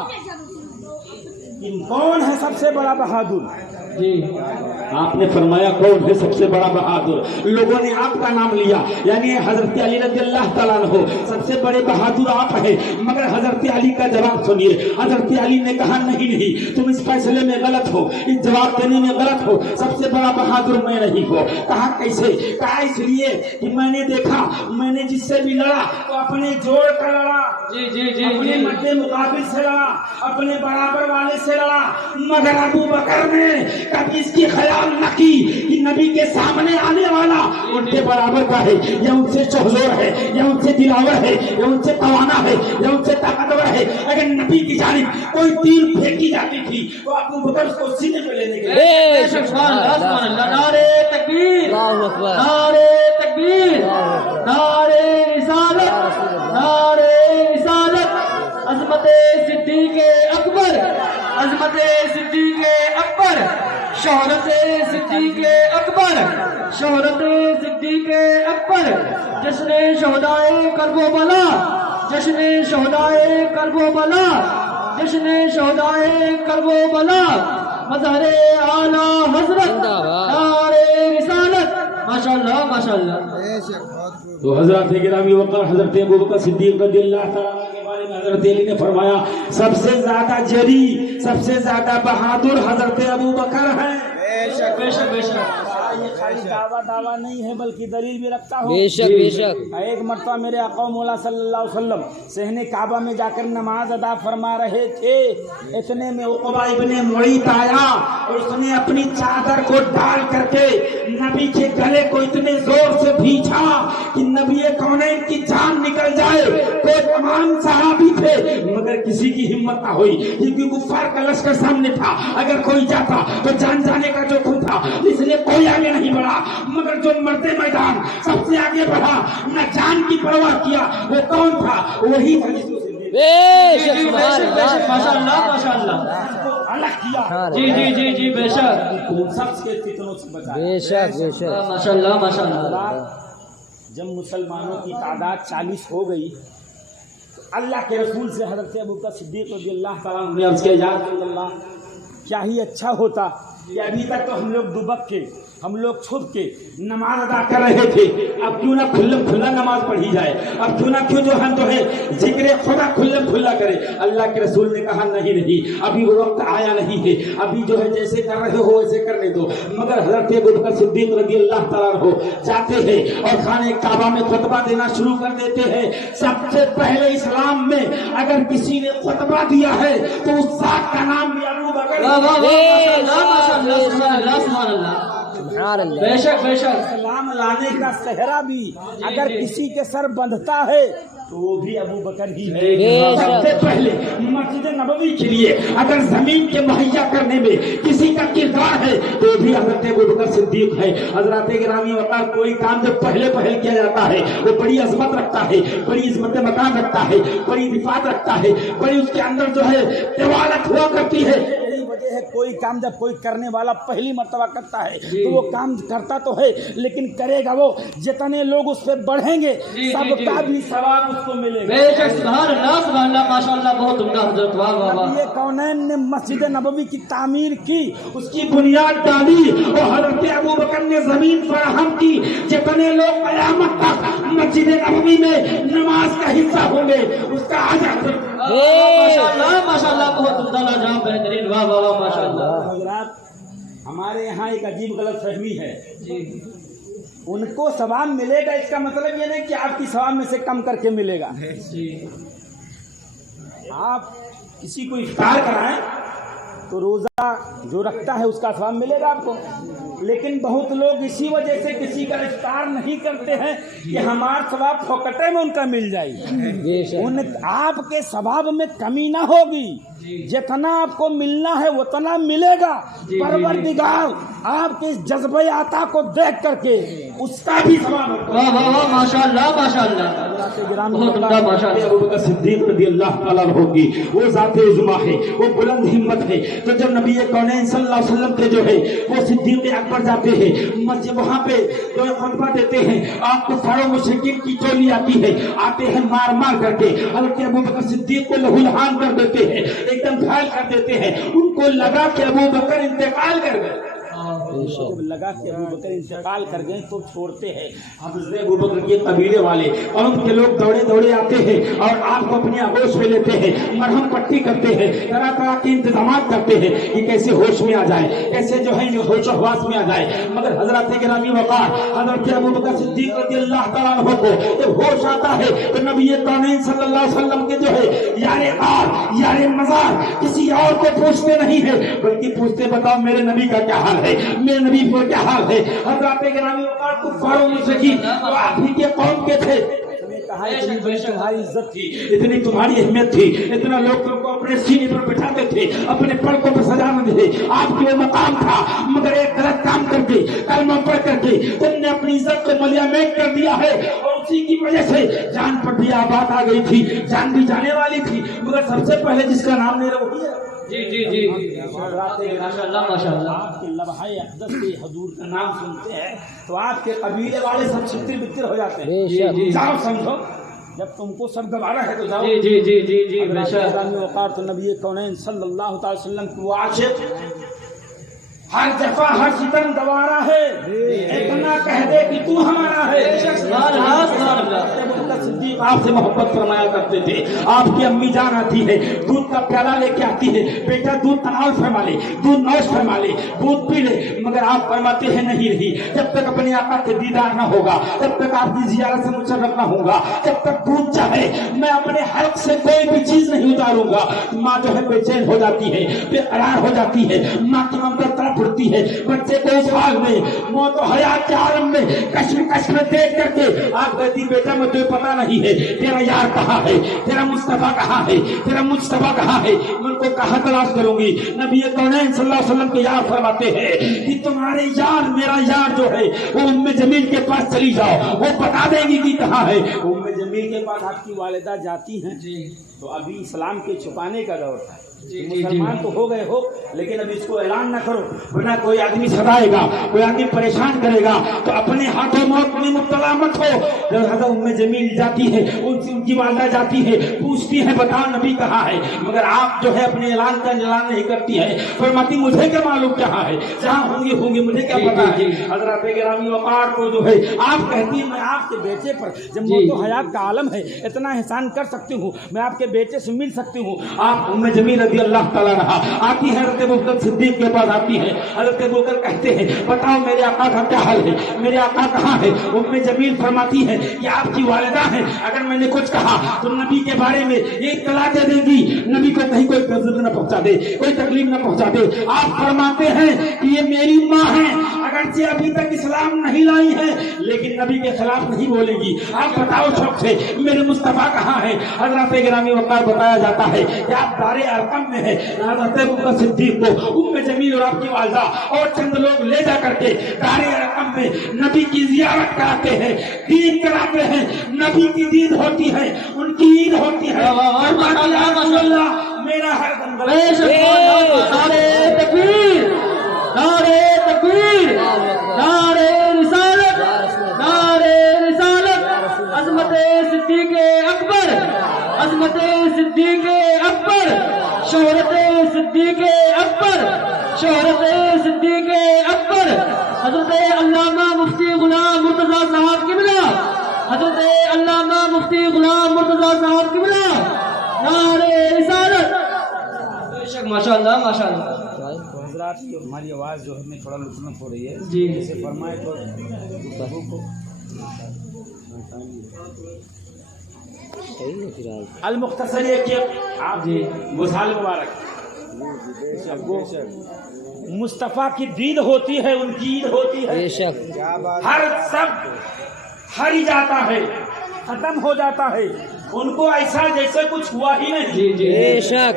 कि कौन है सबसे बड़ा बहादुर। आपने फरमाया कौन है सबसे बड़ा बहादुर। लोगों ने आपका नाम लिया, यानी हजरत अली रज़ी अल्लाह तआला अन्हु सबसे बड़े बहादुर आप हैं। मगर हजरत अली का जवाब सुनिए। हजरत अली ने कहा नहीं, तुम इस फैसले में गलत हो, इस जवाब देने में गलत हो, सबसे बड़ा बहादुर मैं नहीं हो। कहा कैसे? कहा इसलिए कि मैंने देखा, मैंने जिससे भी लड़ा तो अपने जोड़ कर लड़ा, अपने मद्दे मुकाबिल से लड़ा, अपने बराबर वाले से लड़ा। मगर अबू बकर ने कभी इसकी ख्याल न की कि नबी के सामने आने वाला उनके बराबर का है, या उनसे चौजोर है, या उनसे दिलावर है, या उनसे तवाना है, या उनसे ताकतवर है। अगर नबी की जानिब कोई तीर फेंकी जाती थी तो अबू बकर उसको सीने पे लेने के लिए। नारे तकबीर, नारे तकबीर, नारे रिसालत, नारे रिसालत, अज़मत सिद्दीक़ अकबर, अज़मत सिद्दीक़ अकबर, शोहरत सिद्दीक़ अकबर, शोहरत सिद्दीक़ अकबर, जश्न शोहदाए करबला, जश्न शोहदाए करबला, जश्न शोहदाए करबला, मज़हरे आला हज़रत, नारे रिसालत। माशाअल्लाह माशाअल्लाह। तो हज़रत गिरामी वक़ार हज़रत अबू बकर सिद्दीक़ रज़ियल्लाहु तआला के बारे में हज़रत अली ने फरमाया सबसे ज्यादा जरी, सबसे ज्यादा बहादुर हज़रत अबू बकर है। बेशक ये खाली दावा नहीं है बल्कि दलील भी रखता हूँ। बेशक एक मरतबा मेरे आका मौला सल्लल्लाहु अलैहि वसल्लम सहने काबा में जाकर नमाज अदा फरमा रहे थे। इतने में उक़बा इब्ने मुईत आया और उसने अपनी चादर को डाल करके नबी के गले को इतने जोर से भींचा कि नबी कौनैन की जान निकल जाए। तो तमाम सहाबी थे मगर किसी की हिम्मत ना हुई, क्योंकि कुफ्फार का लश्कर सामने था। अगर कोई जाता तो जान जाने का जोखिम था, इसलिए कोई आगे नहीं बढ़ा। मगर जो मरते मैदान सबसे आगे बढ़ा, न जान की परवाह किया, वो कौन था? वही था जिसको माशाअल्लाह माशाअल्लाह अलग किया। जी बेशक सबके फितनों से बचाया। बेशक माशाअल्लाह माशाअल्लाह। जब मुसलमानों की तादाद 40 हो गई, अल्लाह के रसूल से हज़रत अबू बकर सिद्दीक़ रज़ियल्लाहु तआला अन्हु ने अर्ज़ किया, या रसूल अल्लाह क्या ही अच्छा होता कि अभी तक तो हम लोग दुबक के, हम लोग छुप के नमाज अदा कर रहे थे। अब क्यों ना खुल्लम खुल्ला नमाज पढ़ी जाए, अब क्यों ना क्यों जो हम तो है जिक्र खुदा खुल्लम खुल्ला करे। अल्लाह के रसूल ने कहा नहीं नहीं, अभी वो वक्त आया नहीं है, अभी जो है जैसे कर रहे हो वैसे करने दो। मगर हजरत अबू बकर सिद्दीक रज़ी अल्लाह तआला हो जाते हैं और खाने काबा में खुतबा देना शुरू कर देते हैं। सबसे पहले इस्लाम में अगर किसी ने खुतबा दिया है तो उस साथ का नाम भी अबू बकर। वाह वाह माशाअल्लाह माशाअल्लाह सुभान अल्लाह सुभान अल्लाह। बेशक बेशक। सलाम लाने का सहरा भी अगर किसी के सर बंधता है तो वो भी अबू बकर ही है। सबसे पहले मस्जिद नबवी के लिए अगर जमीन के मुहैया करने में किसी का किरदार है तो भी हजरत अबू बकर सिद्दीक है। हजरत गिरामी वक़ार कोई काम जब पहले किया जाता है वो बड़ी अजमत रखता है, बड़ी इज्जत मकान रखता है, बड़ी रिफात रखता है, बड़ी उसके अंदर जो है तिवालत हुआ करती है। वजह है कोई काम जब कोई करने वाला पहली मर्तबा करता है तो वो काम करता तो है लेकिन करेगा वो, जितने लोग उस पर बढ़ेंगे सबका भी सवाब उसको मिलेगा। बेशक सुभान अल्लाह माशाअल्लाह बहुत उम्दा हजरत। वाह वाह वाह। ये कौनैन ने मस्जिद नबवी की तामीर की, उसकी बुनियाद डाली और हजरत अबू बकर ने जमीन फराहम की। जितने लोग क़यामत तक मस्जिद नबवी में नमाज का हिस्सा होंगे उसका अजर। माशाअल्लाह माशाअल्लाह बहुत उम्दा लाजवाब बेहतरीन। वाह वाह वाह माशाअल्लाह। हजरात हमारे यहाँ एक अजीब गलत फहमी है, उनको सवाब मिलेगा इसका मतलब ये नहीं कि आपकी सवाब में से कम करके मिलेगा। आप किसी को इफ्तार कराएं तो रोज़ा जो रखता है उसका सवाब मिलेगा आपको, लेकिन बहुत लोग इसी वजह से किसी का इफ्तार नहीं करते हैं कि हमारा सवाब फोकटे में उनका मिल जाए। उन आपके सवाब में कमी ना होगी, जितना आपको मिलना है उतना मिलेगा। परवरदिगार आपके जज्बे आता को देख करके उसका भी सवाब। वाह वाह वाह माशाअल्लाह माशाअल्लाह बहुत उम्दा माशाअल्लाह। अबू बकर सिद्दीक रज़ी अल्लाह तआला होगी वो ज़ाते उज़्मा है, वो बुलंद हिम्मत है। तो जब नबी कौनैन सल्लल्लाहु अलैहि वसल्लम के जो है वो सिद्दीक अकबर जाते हैं मस्जिद, वहाँ पे जो है खुतबा देते हैं, आपको सारों मुशरिकीन की टोली आती है, आते हैं मार मार करके हज़रत अबू बकर सिद्दीक को लहूलुहान कर देते हैं, एकदम घायल कर देते हैं। उनको लगा कि अबू बकर इंतकाल कर गए, जब लगा कि अबू बकर इंतकाल कर गए तो छोड़ते हैं। हज़रत अबू बकर के कबीले वाले कौम के लोग दौड़े दौड़े आते हैं और आपको अपनी आगोश में लेते हैं, मरहम पट्टी करते हैं, तरह तरह के इंतजाम करते हैं कि कैसे होश में आ जाए, कैसे जो है होश हवास में आ जाए। मगर हजरत गिरामी वक़ार हजरत अबू बकर सिद्दीक रज़ी अल्लाह तआला अन्हु को जब होश आता है तो नबी कौनैन सल्लल्लाहु अलैहि वसल्लम के जो है यारे आर यारे मज़ार किसी और को पूछते नहीं है, बल्कि पूछते बताओ मेरे नबी का क्या हाल है, मेरे नबी पर क्या हाल है। हज़रत गिरामी वक़ार कुफ़ारों में से की आप ही के कौम के थे, तुम्हारी इज्जत थी, इतनी तुम्हारी अहमियत थी, इतना लोग तुमको अपने सीने पर बिठाते थे, अपने पलकों पर सजाने थे, आपके वो मकाम था। मगर एक गलत काम करके कलमा पढ़ करके तुमने अपनी इज्जत को मलियामेट कर दिया है और उसी की वजह से जान पर भी आबाद आ गई थी, जान भी जाने वाली थी। मगर सबसे पहले जिसका नाम ले रहा वही है। जी जी जी माशाअल्लाह माशाअल्लाह। आपके लम्हाए अक़दस के हुजूर का नाम सुनते हैं तो आपके कबीले वाले सब छितर बितर हो जाते हैं। जाओ समझो, जब तुमको सब गवारा है तो जाओ। जी जी जी जी जी बेशक। वक़ार तो नबी कौनैन सल्लल्लाहु अलैहि वसल्लम की वो आशिक़ हर दफा हर सितम गवारा है, इतना कह दे कि तू हमारा है। सिद्दीक आपसे मोहब्बत फरमाया करते थे। आपकी अम्मी जान आती है, दूध का प्याला लेके आती है, बेटा दूध तनाव फरमा ले, दूध नौश फरमा ले, दूध पी ले। मगर आप फरमाते हैं नहीं रही, जब तक अपने आका के दीदार न होगा, जब तक आपकी जियारत से मुशर्रफ न होगा, जब तक दूध चाहे मैं अपने हक से कोई भी चीज नहीं उतारूंगा। माँ जो है बेचैन हो जाती है, बेकरार हो जाती है, माँ की ममता तड़प उठती है। बच्चे को इस हाल में मौत और हयात के आलम में कश्मकश में देख करके आप कहती बेटा मुझे पता नहीं है तेरा यार कहाँ है, तेरा मुस्तफा कहाँ है, तेरा मुस्तफा कहाँ है, मैं उनको कहाँ तलाश करूंगी। नबी कौनैन सल्लल्लाहु अलैहि वसल्लम के यार फरमाते हैं कि तुम्हारे यार मेरा यार जो है वो उम्मे जमील के पास चली जाओ, वो बता देंगी कि कहाँ है। उम्मे जमील के पास आपकी वालिदा जाती हैं, तो अभी इस्लाम के छुपाने का दौर था। मुसलमान तो हो गए हो, लेकिन अब इसको ऐलान न करो, वरना कोई आदमी सताएगा, कोई आदमी परेशान करेगा, तो अपने हाथों मौत में मुब्तला मत हो। जब हज़रत उम्मे जमील जाती है, उनकी वालदा जाती है, पूछती है बताओ नबी कहाँ है, मगर आप जो है अपने ऐलान का ऐलान नहीं करती है। फरमाती मुझे क्या मालूम कहाँ है, जहाँ होंगे होंगे मुझे क्या पता है। हज़रत गिरामी वक़ार को जो है आप कहती है मैं आपके बेटे पर, जब मौत हयात का आलम है, इतना एहसान कर सकती हूँ, मैं आपके बेटे से मिल सकती हूँ। आप उम्मे जमील अल्लाह ताला रहा आती है, हज़रत अबूबकर सिद्दीक के पास आती है। हज़रत अबूबकर कहते हैं बताओ मेरे आका का क्या हाल है, मेरे आका कहाँ है। उम्मे जमील फरमाती है कि आपकी वालिदा है, अगर मैंने कुछ कहा तो नबी के बारे में ये इत्तला दे देगी, नबी को कहीं कोई तकलीफ न पहुंचा दे, कोई तकलीफ न पहुंचा दे। आप फरमाते हैं कि ये मेरी माँ है, अगरचे अभी तक इस्लाम नहीं लाई है, लेकिन नबी के खिलाफ नहीं बोलेगी। आप बताओ शौक से मेरे मुस्तफा कहाँ है। हज़रत गिरामी वक़ार बताया जाता है कि आप दारे अरकम में है। हज़रत अबूबकर सिद्दीक को उम्मे जमील और आपकी वालिदा और चंद लोग ले जा करके दारे अरकम में नबी की जियारत कराते हैं, दीद कराते हैं। नबी की दीद होती है, उनकी ईद होती है। मेरा हर नारे तकबीर, नारे तकबीर, नारे रिसालत, नारे रिसालत। अज़मत सिद्दीक़ अकबर, अज़मत सिद्दीक़ अकबर, शोहरत सिद्दीक़ अकबर, शोहरत सिद्दीक़ अकबर। हज़रत अल्लामा मुफ्ती गुलाम मुर्तज़ा साहब क़िबला, हज़रत अल्लामा मुफ्ती गुलाम मुर्तज़ा साहब क़िबला, नारे रिसालत। बेशक माशाअल्लाह माशाअल्लाह। हज़रात हमारी आवाज़ जो है में थोड़ा लुत्फ़ हो रही है जी, जैसे फरमाए तो बहू को अल-मुख्तसर कि आप जी गुज़ाल मुबारक मुस्तफ़ा की दीद होती है, उनकी ईद होती है। हर सब हर जाता है, खत्म हो जाता है, उनको ऐसा जैसे कुछ हुआ ही नहीं। बेशक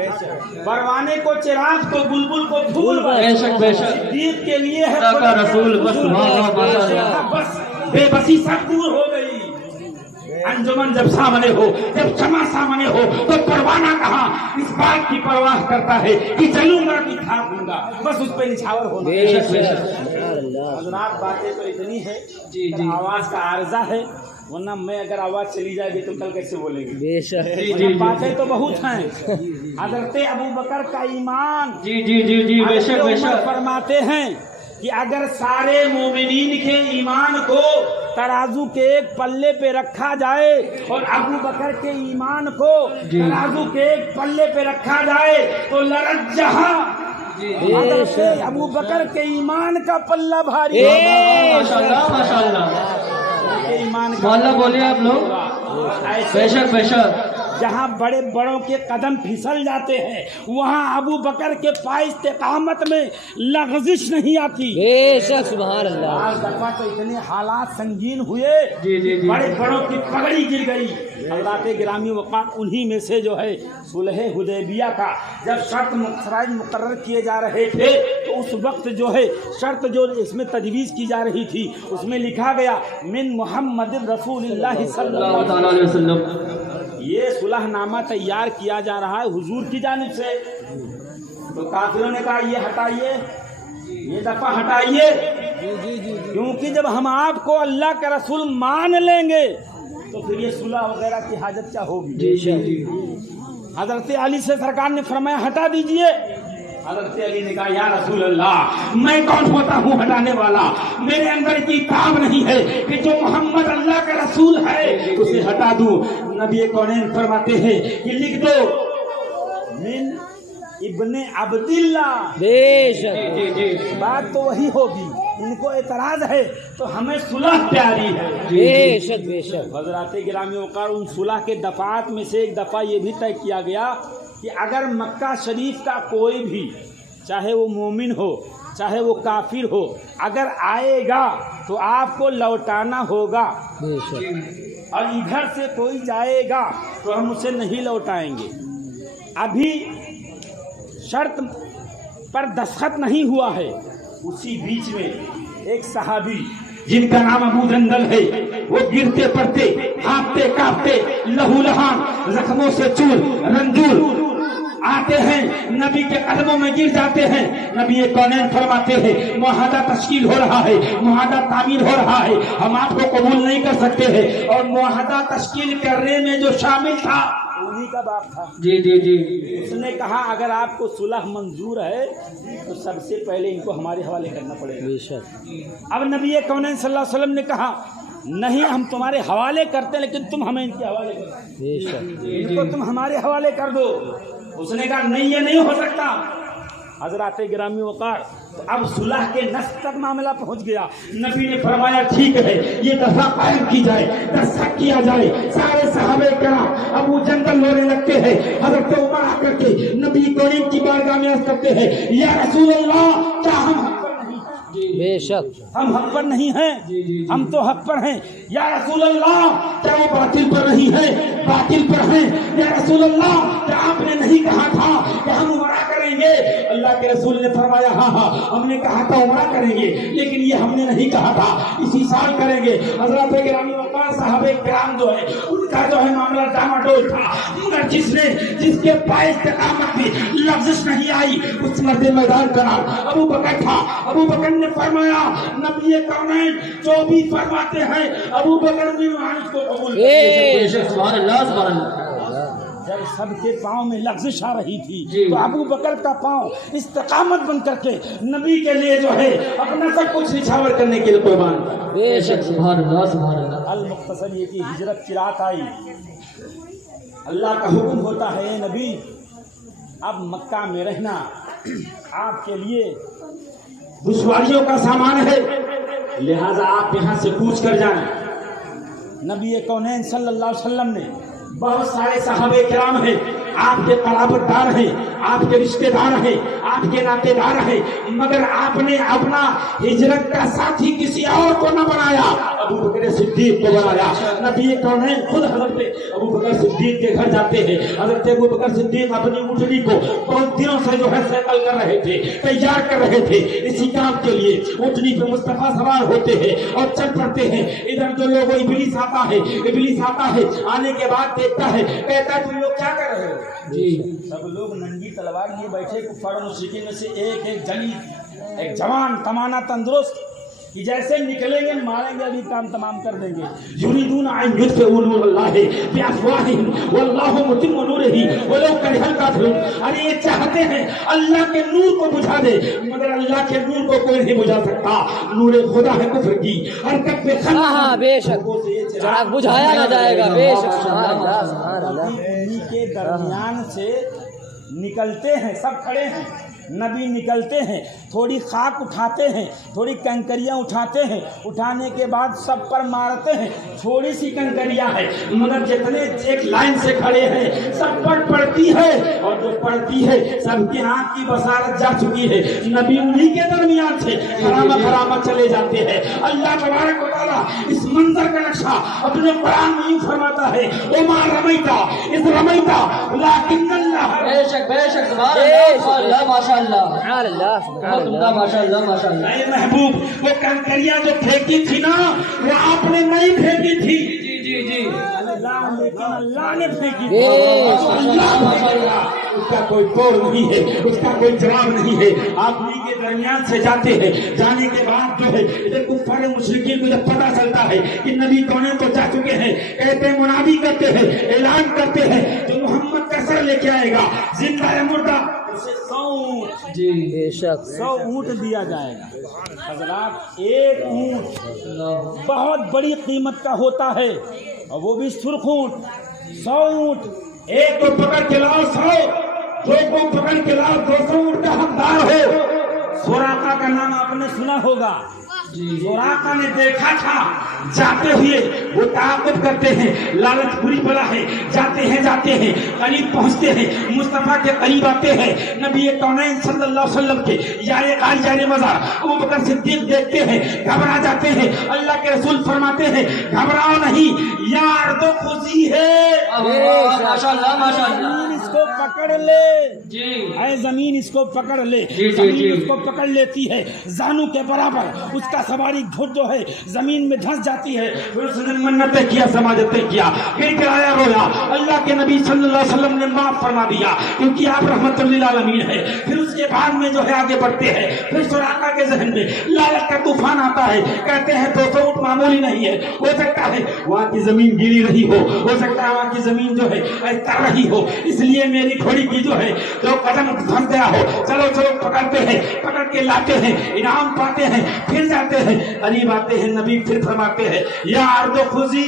परवाने को चिराग को बुलबुल को फूल, बेशक बेशक। दीद के लिए है का रसूल बस बस बेबसी सब दूर हो गई। अंजुमन जब सामने हो, जब क्षमा सामने हो, तो परवाना कहाँ इस बात की परवाह करता है कि चलूंगा कि खाक दूंगा, बस उस पर निछावर होना। बेशक बेशक। हज़रात बातें तो इतनी है, जी जी। आवाज का आर्जा है, वरना मैं अगर आवाज चली जाएगी तो कल कैसे बोलेंगे। बेशक बातें तो बहुत हैं। हज़रत अबू बकर का ईमान, जी जी जी जी, बेशक बेशक। फरमाते हैं कि अगर सारे मोमिनीन के ईमान को तराजू के एक पल्ले पे रखा जाए और अबू बकर के ईमान को तराजू के एक पल्ले पे रखा जाए तो लरज जहां अबू बकर के ईमान का पल्ला भारी होगा। माशाअल्लाह माशाअल्लाह। ईमान मोहल्ला बोलिए आप लोग। बेशक बेशक। जहाँ बड़े बड़ों के कदम फिसल जाते हैं वहाँ अबू बकर के पाए इस्तिकामत में लग़ज़िश नहीं आती। बेशक सुभान अल्लाह। आज दफा तो इतने हालात संगीन हुए, जी जी जी। बड़े बड़ों की पगड़ी गिर गई। हज़रत गिरामी वक़ार उन्हीं में से जो है सुलह हुदैबिया का जब शर्त मुकर्रर किए जा रहे थे तो उस वक्त जो है शर्त जो इसमें तजवीज़ की जा रही थी उसमें लिखा गया मिन मुहम्मद रसूलुल्लाह सल्लल्लाहु अलैहि वसल्लम। ये सुलहनामा तैयार किया जा रहा है हुजूर की जानिब से। तो काफिरों ने कहा ये हटाइए, ये दफा हटाइए, क्योंकि जब हम आपको अल्लाह का रसूल मान लेंगे तो फिर ये सुलह वगैरह की हाजत क्या होगी। हजरत अली से सरकार ने फरमाया हटा दीजिए। हजरत अली ने कहा या रसूल अल्लाह मैं कौन होता हूँ हटाने वाला, मेरे अंदर की ताब नहीं है कि जो मोहम्मद अल्लाह का रसूल है उसे हटा दूं। नबी कौनैन फरमाते हैं कि लिख दो मिन इब्ने अब्दिल्ला। बेशक बात तो वही होगी, इनको एतराज है तो हमें सुलह प्यारी है। बेशक बेशक। हज़रात गिरामी वक़ार उन सुलह के दफ़ात में से एक दफ़ा ये भी तय किया गया कि अगर मक्का शरीफ का कोई भी, चाहे वो मोमिन हो चाहे वो काफिर हो, अगर आएगा तो आपको लौटाना होगा, और इधर से कोई जाएगा तो हम उसे नहीं लौटाएंगे। अभी शर्त पर दस्तखत नहीं हुआ है। उसी बीच में एक सहाबी جن کا نام ابو جندل ہے، وہ گرتے پڑتے، ہانپتے کانپتے، لہو لہان، زخموں سے چور رنجور آتے ہیں، نبی کے قدموں میں گر جاتے ہیں۔ نبی کونین فرماتے ہیں معاہدہ تشکیل ہو رہا ہے، معاہدہ تعمیر ہو رہا ہے، ہم آپ کو قبول نہیں کر سکتے ہیں۔ اور معاہدہ تشکیل کرنے میں جو شامل تھا انہی کا باپ تھا۔ جی جی جی اس نے کہا اگر آپ کو صلح منظور ہے تو سب سے پہلے ان کو ہمارے حوالے کرنا پڑے گا۔ بے شک اب نبی کونین صلی اللہ علیہ وسلم نے کہا نہیں ہم تمہارے حوالے کرتے لیکن تم ہمیں ان کے حوالے کرو، بے شک ان کو تم ہمارے حوالے کر دو۔ اس نے کہا نہیں یہ نہیں ہو سکتا۔ حضرات گرامی وقار، تو اب صلح کے نسق تک معاملہ پہنچ گیا۔ نبی نے فرمایا ٹھیک ہے یہ دفعہ قائم کی جائے، دستخط کیا جائے۔ سارے صحابہ کرام ابو جندل رونے لگتے ہیں۔ حضرت عمر آ کر کے نبی کریم کی بارگاہ میں عرض کرتے ہیں یا رسول اللہ کیا ہم حق پر نہیں ہیں؟ بے شک ہم حق پر نہیں ہیں، ہم تو حق پر ہیں۔ یا رسول اللہ کیا وہ باطل پر نہیں ہے؟ باطل پر ہیں۔ یا رسول اللہ کیا آپ نے نہیں کہا تھا کہ ہم عمرہ کریں گے؟ اللہ کے رسول نے فرمایا ہاں ہاں ہم نے کہا تھا عمرہ کریں گے، لیکن یہ ہم نے نہیں کہا تھا اسی سال کریں گے۔ حضرات گرامی وقار صحابہ کرام جو ہے ان کا جو ہے معاملہ ڈاماڈول تھا، مگر جس کے پائے استقامت میں لفظ نہیں آئی اس مرد میدان قرار ابو بکر تھا۔ ابو بکر نے فرمایا نبی کونین جو بھی فرماتے ہیں ابو بکر بھی وہاں اس کو قبول بے شک سبحان اللہ سبحان اللہ۔ جب سب کے پاؤں میں لغزش آ رہی تھی تو ابو بکر کا پاؤں استقامت بن کر کے نبی کے لیے جو ہے اپنا سب کچھ نچھاور کرنے کے لیے قربان کیا۔ بے شک سبحان اللہ سبحان اللہ۔ المختصر یہ کہ ہجرت کی رات آئی، اللہ کا حکم ہوتا ہے اے نبی اب مکہ میں رہنا آپ کے لیے دشواریوں کا سامان ہے، لہذا آپ یہاں سے کوچ کر جائیں۔ نبی کونین صلی اللہ علیہ وسلم نے بہت سارے صحابہ کرام ہیں، آپ کے قرابت دار ہیں، آپ کے رشتہ دار ہیں، آپ کے ناطے دار ہیں، مگر آپ نے اپنا ہجرت کا ساتھی کسی اور کو نہ بنایا، ابو بکر صدیق کو بنایا۔ نبی کونین خود حضرت ابو بکر صدیق کے گھر جاتے ہیں۔ حضرت ابو بکر صدیق اپنی اونٹنی کو بہت دنوں سے جو ہے سیکل کر رہے تھے، تیار کر رہے تھے اسی کام کے لیے۔ اونٹنی پہ مصطفیٰ سوار ہوتے ہیں اور چل پڑتے ہیں۔ ادھر جو لوگ ابلیس آتا ہے، ابلیس آتا ہے، آنے کے بعد دیکھتا ہے، کہتا ہے تم لوگ کیا کر رہے ہو؟ سب لوگ ننگی تلوار لیے بیٹھے، کفار و مشرکین میں سے ایک جلی ایک جوان تمانا تندرست کہ جیسے نکلیں گے ماریں گے ابھی کام تمام کر دیں گے۔ یریدون ان یطفئوا نور اللہ بافواہہم واللہ متم نورہ ولو کرہ الکافرون۔ ارے یہ چاہتے ہیں اللہ کے نور کو بجھا دے، مگر اللہ کے نور کو کوئی نہیں بجھا سکتا۔ نور خدا ہے کفر کی حرکت میں خلق۔ ہاں بے شک چراغ بجھایا نہ جائے گا۔ بے شک سبحان اللہ سبحان اللہ۔ انہی کے درمیان سے نکلتے ہیں، سب کھڑے ہیں، نبی نکلتے ہیں، تھوڑی خاک اٹھاتے ہیں، تھوڑی کنکریاں اٹھاتے ہیں، اٹھانے کے بعد سب پر مارتے ہیں۔ تھوڑی سی کنکریاں ہے مگر جتنے ایک لائن سے کھڑے ہیں سب پر پڑتی ہے، اور جو پڑتی ہے سب کی آنکھ کی بصارت جا چکی ہے۔ نبی انہی کے درمیان سے خرامت چلے جاتے ہیں۔ اللہ تبارک و تعالیٰ اس منظر کا نقشہ اپنے قرآن میں یوں فرماتا ہے وما رمیتا اذ رمیتا ولکن اللہ۔ بے شک سبحان اللہ سبحان اللہ ماشاء اللہ سبحان اللہ سبحان بہت عمدہ ماشاء اللہ ماشاء اللہ۔ اے محبوب وہ کنکریاں جو پھینکی تھی نا وہ آپ نے نہیں پھینکی تھی، جی لیکن اللہ نے پھینکی تھی۔ اللہ ماشاء اللہ۔ اس کا کوئی توڑ نہیں ہے، اس کا کوئی جواب نہیں ہے۔ آپ انہی کے درمیان سے جاتے ہیں، جانے کے بعد جو ہے ادھر کفار مشرکین کو جب پتہ چلتا ہے کہ نبی کونین تو جا چکے ہیں، کہتے ہیں منادی کرتے ہیں، اعلان کرتے ہیں جو محمد کا سر لے کے آئے گا زندہ ہے مردہ اسے 100 جی بے شک 100 اونٹ دیا جائے گا۔ حضرات ایک اونٹ بہت بڑی قیمت کا ہوتا ہے، اور وہ بھی سرخ اونٹ۔ 100 اونٹ، ایک کو پکڑ کے لاؤ 100، دو کو پکڑ کے لاؤ 200 اونٹ کا حقدار ہو۔ سوراقہ کا نام آپ نے سنا ہوگا، سوراقہ نے دیکھا تھا جاتے ہوئے، وہ تعاقب کرتے ہیں، لالچ بری بلا ہے، جاتے ہیں قریب پہنچتے ہیں، مصطفیٰ کے قریب آتے ہیں، نبی کونین صلی اللہ علیہ وسلم کے یار غار یار مزار ابو بکر صدیق دیکھتے ہیں، گھبرا جاتے ہیں۔ اللہ کے رسول فرماتے ہیں گھبراؤ نہیں، یار تو خوشی ہے، ماشاء اللہ ماشاء اللہ۔ اس इसको पकड़ ले, जी ऐ जमीन इसको पकड़ ले। जी, जमीन जी। उसको पकड़ लेती है जानू के बराबर, उसका सवारी घुट जो है जमीन में धंस जाती है। फिर उसने मन्नतें किया, समाजतें किया, फिर गिराया रोया। अल्लाह के नबी सल्लल्लाहु अलैहि वसल्लम ने माफ फरमा दिया क्योंकि आप रहमतुल लिल आलमीन है। फिर उसके बाद में जो है आगे बढ़ते हैं। फिर सुराका के जहन में लालच का तूफान आता है, कहते हैं 200 ऊँट मामूली नहीं है, हो सकता है वहाँ की जमीन गिरी रही हो सकता है वहाँ की जमीन जो है तर रही हो, इसलिए मेरी घोड़ी की जो है जो कदम धंस गया हो। चलो चलो पकड़ते हैं, पकड़ के लाते हैं, इनाम पाते हैं, फिर जाते हैं, करीब आते हैं, नबी फिर फरमाते हैं या अर्दो खुजी,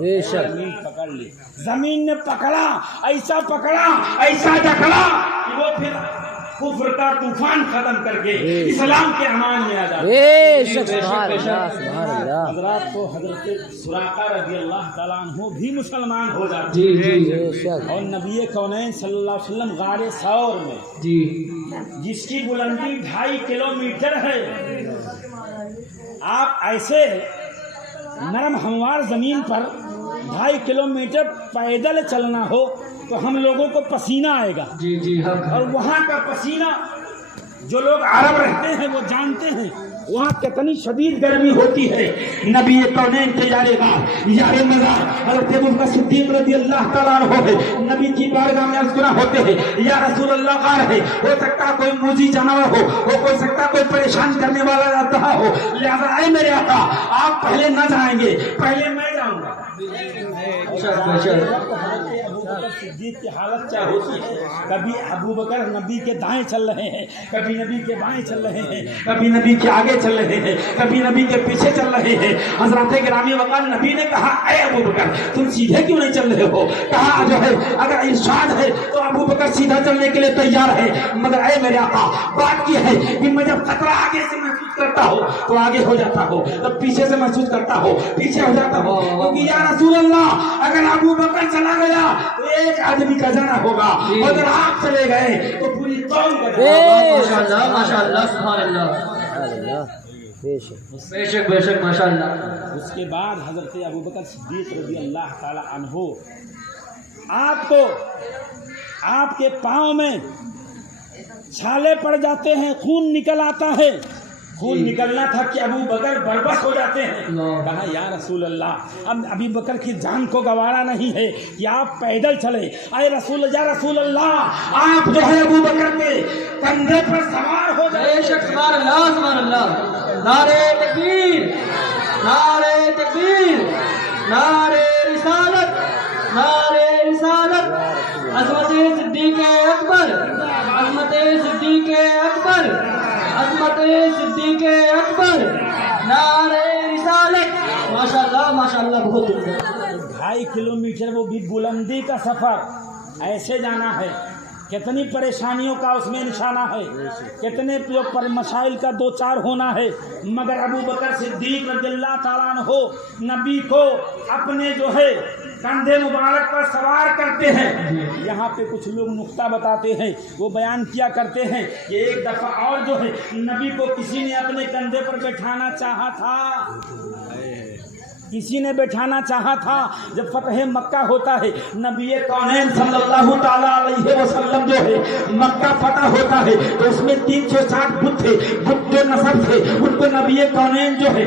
बेशक जमीन पकड़ ली। जमीन ने पकड़ा, ऐसा पकड़ा, ऐसा जकड़ा कि वो फिर कुफ्र का तूफान खत्म करके इस्लाम के अमान में आ जाता है। बेशक सुभान अल्लाह सुभान अल्लाह। हजरात को हजरत सुराका रज़ी अल्लाह ताला अन्हु भी मुसलमान हो जाते जी जी बेशक और नबी कौनैन सल्लल्लाहु अलैहि वसल्लम गारे सौर में जी जिसकी बुलंदी 2.5 किलोमीटर है, आप ऐसे नरम हमवार जमीन पर 2.5 किलोमीटर पैदल चलना हो तो हम लोगों को पसीना आएगा। जी जी हाँ और वहाँ का पसीना जो लोग अरब रहते हैं वो जानते हैं वहाँ कितनी शदीद गर्मी होती है। नबी कौनैन के यारे मज़ार हज़रत अबू बकर सिद्दीक़ रज़ी अल्लाह ताला अन्हु है, नबी की बारगाह में अर्ज़ होते हैं या रसूल अल्लाह गार है, हो सकता कोई मूजी जानवर हो सकता कोई परेशान करने वाला रहता हो, लिहाजा ऐ मेरे आका आप पहले न जाएंगे, पहले मैं जाऊंगा। सिद्दीक़ की हालत क्या होती है, कभी अबू बकर नबी के दाएं चल रहे हैं, कभी नबी के बाएं चल रहे हैं, कभी नबी के आगे चल रहे हैं, कभी नबी के पीछे चल रहे हैं। हज़रत गिरामी वक़ार नबी ने कहा ऐ अबू बकर तुम सीधे क्यों नहीं चल रहे हो? कहा जो है अगर इरशाद है तो अबू बकर सीधा चलने के लिए तैयार है, मगर ऐ मेरे आका बात यह है कि मैं जब खतरा आगे से महसूस करता हो तो आगे हो जाता हो, जब पीछे से महसूस करता हो पीछे हो जाता हो, क्योंकि या रसूल अल्लाह अगर अबू बकर चला गया तो एक आदमी का जाना होगा, अगर आप चले गए तो पूरी कौम का माशाअल्लाह माशाअल्लाह सुभान अल्लाह अल्लाह बेशक बेशक बेशक माशाअल्लाह। उसके बाद हजरत अबू बकर सिद्दीक़ रज़ी अल्लाह ताला अन्हु आपको आपके पाँव में छाले पड़ जाते हैं, खून निकल आता है, खून निकलना था कि अबू बकर बर्बस हो जाते हैं। कहा या रसूल अल्लाह अब अबू बकर की जान को गवारा नहीं है कि आप पैदल चले। अरे या रसूल अल्लाह आप जो है अबू बकर के कंधे पर सवार हो जाए। बेशक सुभान अल्लाह सुभान अल्लाह। नारे तकबीर नारे तकबीर नारे रिसालत नारे रिसालत। अज़मत सिद्दीक़ अकबर अज़मत सिद्दीक़ अकबर अज़मत सिद्दीक़ अकबर नारे रिसालत। माशाअल्लाह माशाअल्लाह बहुत सुंदर। 2.5 किलोमीटर वो भी बुलंदी का सफर, ऐसे जाना है, कितनी परेशानियों का उसमें निशाना है, कितने पर मसाइल का 2-4 होना है, मगर अबू बकर सिद्दीक़ रज़ियल्लाहु ताला अन्हु नबी को अपने जो है कंधे मुबारक पर सवार करते हैं। यहाँ पे कुछ लोग नुक्ता बताते हैं, वो बयान किया करते हैं कि एक दफ़ा और जो है नबी को किसी ने अपने कंधे पर बैठाना चाहा था, किसी ने बैठाना चाहा था। जब फतह मक्का होता है, नबी कौनैन सल्लल्लाहु ताला अलैहि वसल्लम जो है मक्का फतह होता है तो उसमें 360 बुत थे, बुत जो नसब थे उनको नबी कौनैन जो है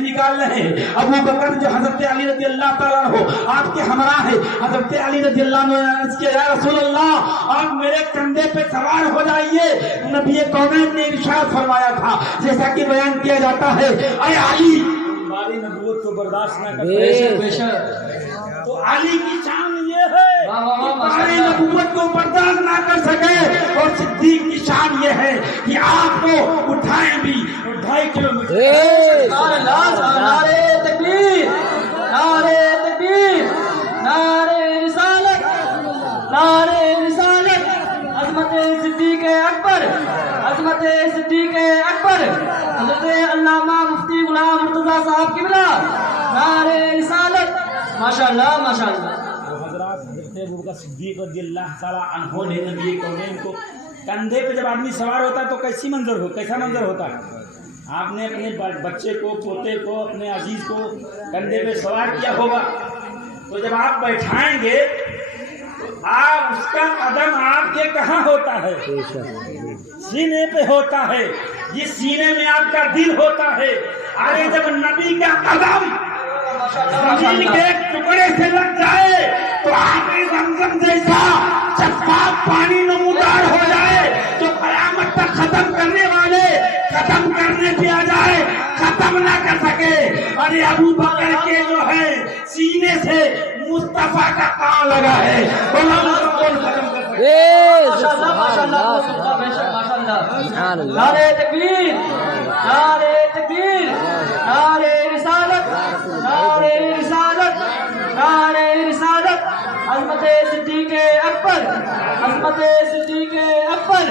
निकाल रहे हैं। अबू बकर जो हजरत अली रज़ी अल्लाह ताला हो आपके हमरा है, हजरत अली रज़ी अल्लाह ने या रसूल अल्लाह आप मेरे कंधे पे सवार हो जाइए। नबी कौनैन ने इरशाद फरमाया था, जैसा कि बयान किया जाता है, अरे अली हमारी नबूवत को बर्दाश्त न कर बेशक बेशक। तो अली की शान ये है कि हमारी नबूवत को बर्दाश्त ना कर सके, और सिद्दीक की शान ये है कि आपको उठाएं भी 2.5 किलोमीटर। नारे तकबीर नारे तकबीर नारे रिसालत नारे रिसालत। अज़मत सिद्दीक़ अकबर अज़मत सिद्दीक़ अकबर हज़रत अल्लामा मुफ्ती गुलाम मुर्तज़ा साहब क़िबला नारे रिसालत। माशाअल्लाह माशाअल्लाह। तो हज़रात हज़रत अबू बकर सिद्दीक़ रज़ियल्लाहु ताला अन्हु ने नबी कौनैन को कंधे पे जब आदमी सवार होता है तो कैसा मंजर होता है? आपने अपने बच्चे को, पोते को, अपने अजीज को कंधे पे सवार किया होगा, तो जब आप बैठाएंगे तो आप उसका कदम आपके कहाँ होता है? सीने पे होता है। ये सीने में आपका दिल होता है। अरे जब नबी का कदम जमीन के टुकड़े से लग जाए तो आप जमजम जैसा शफाफ पानी नमूदार हो जाए तो कयामत तक खत्म करने वाले खत्म करने पे आ जाए, खत्म ना कर सके। अरे अबू बकर के जो है सीने से मुस्तफा का काम लगा है, कौन खत्म कर सके? माशाअल्लाह माशाअल्लाह बेशक माशाअल्लाह। नारे तकबीर, नारे तकबीर, नारे रिसालत, नारे रिसालत, नारे रिसालत। अज़मत सिद्दीक़ अकबर, अज़मत सिद्दीक़ अकबर,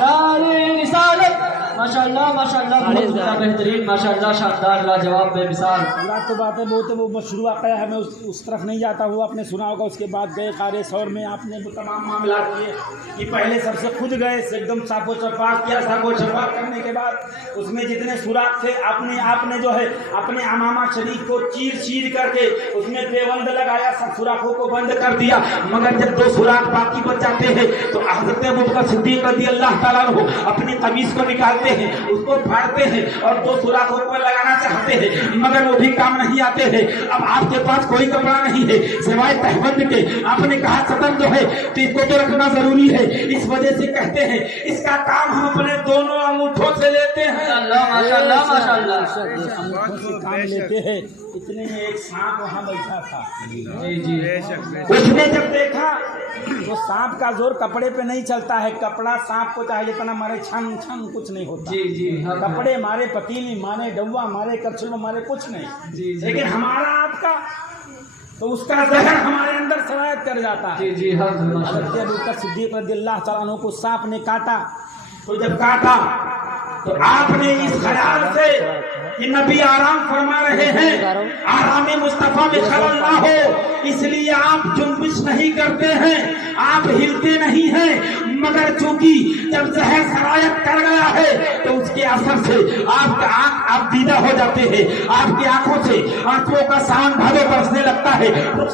नारे रिसालत। माशाअल्लाह माशाअल्लाह, बहुत बेहतरीन, माशाअल्लाह, शानदार, लाजवाब, बेमिसाल। तो बात है बहुत, वो मशरू वाक़या है, मैं उस तरफ नहीं जाता हूँ। आपने सुना होगा उसके बाद गए क़ारे सौर में, आपने वो तमाम मामला किए कि पहले सबसे खुद गए, एकदम साफ़ो शफाफ किया। साफ़ो शफाफ करने के बाद उसमें जितने सुराख थे आपने जो है अपने अमामा शरीफ को चीर करके उसमें पेबंद लगाया, सब सुराखों को बंद कर दिया। मगर जब 2 सुराख बाकी बच जाते हैं तो हज़रत अबू बकर सिद्दीक़ रज़ियल्लाहु ताला अन्हु अपनी कमीज को निकालते हैं, उसको फाड़ते हैं और 2 सुराखों को लगाना चाहते हैं, मगर वो भी काम नहीं आते हैं। अब आपके पास कोई कपड़ा नहीं है सिवाय तहबंद के। आपने कहा सतम जो है तो इसको तो रखना जरूरी है, इस वजह से कहते हैं इसका काम हम अपने दोनों अंगूठों से लेते हैं। माशाअल्लाह माशाअल्लाह, अंगूठों से काम लेते हैं। इतने में एक सांप वहाँ बैठा था। जी जी, उसने जब देखा तो सांप का जोर कपड़े पे नहीं चलता है, कपड़ा सांप को चाहे जितना मारे छन छन कुछ नहीं होता। जी जी, कपड़े मारे, पतीली मारे, डब्बा मारे, कपछुल मारे, कुछ नहीं। जी, जी। लेकिन हमारा आपका तो उसका जहर हमारे अंदर सरायत कर जाता है। जी जी, हज़रत अबू बकर सिद्दीक़ रज़ियल्लाहु ताला अन्हु को सांप ने काटा। तो जब काटा तो आपने इस ख्याल से कि नबी आराम फरमा रहे हैं, आराम मुस्तफा में खलल ना हो, इसलिए आप जुम्बिश नहीं करते हैं, आप हिलते नहीं हैं। मगर चूंकि जब जहर सरायत कर गया है तो उसके असर से आपका आंख आप दीदा हो जाते हैं, आपकी आंखों से आंसुओं का सावन भादो बरसने लगता है,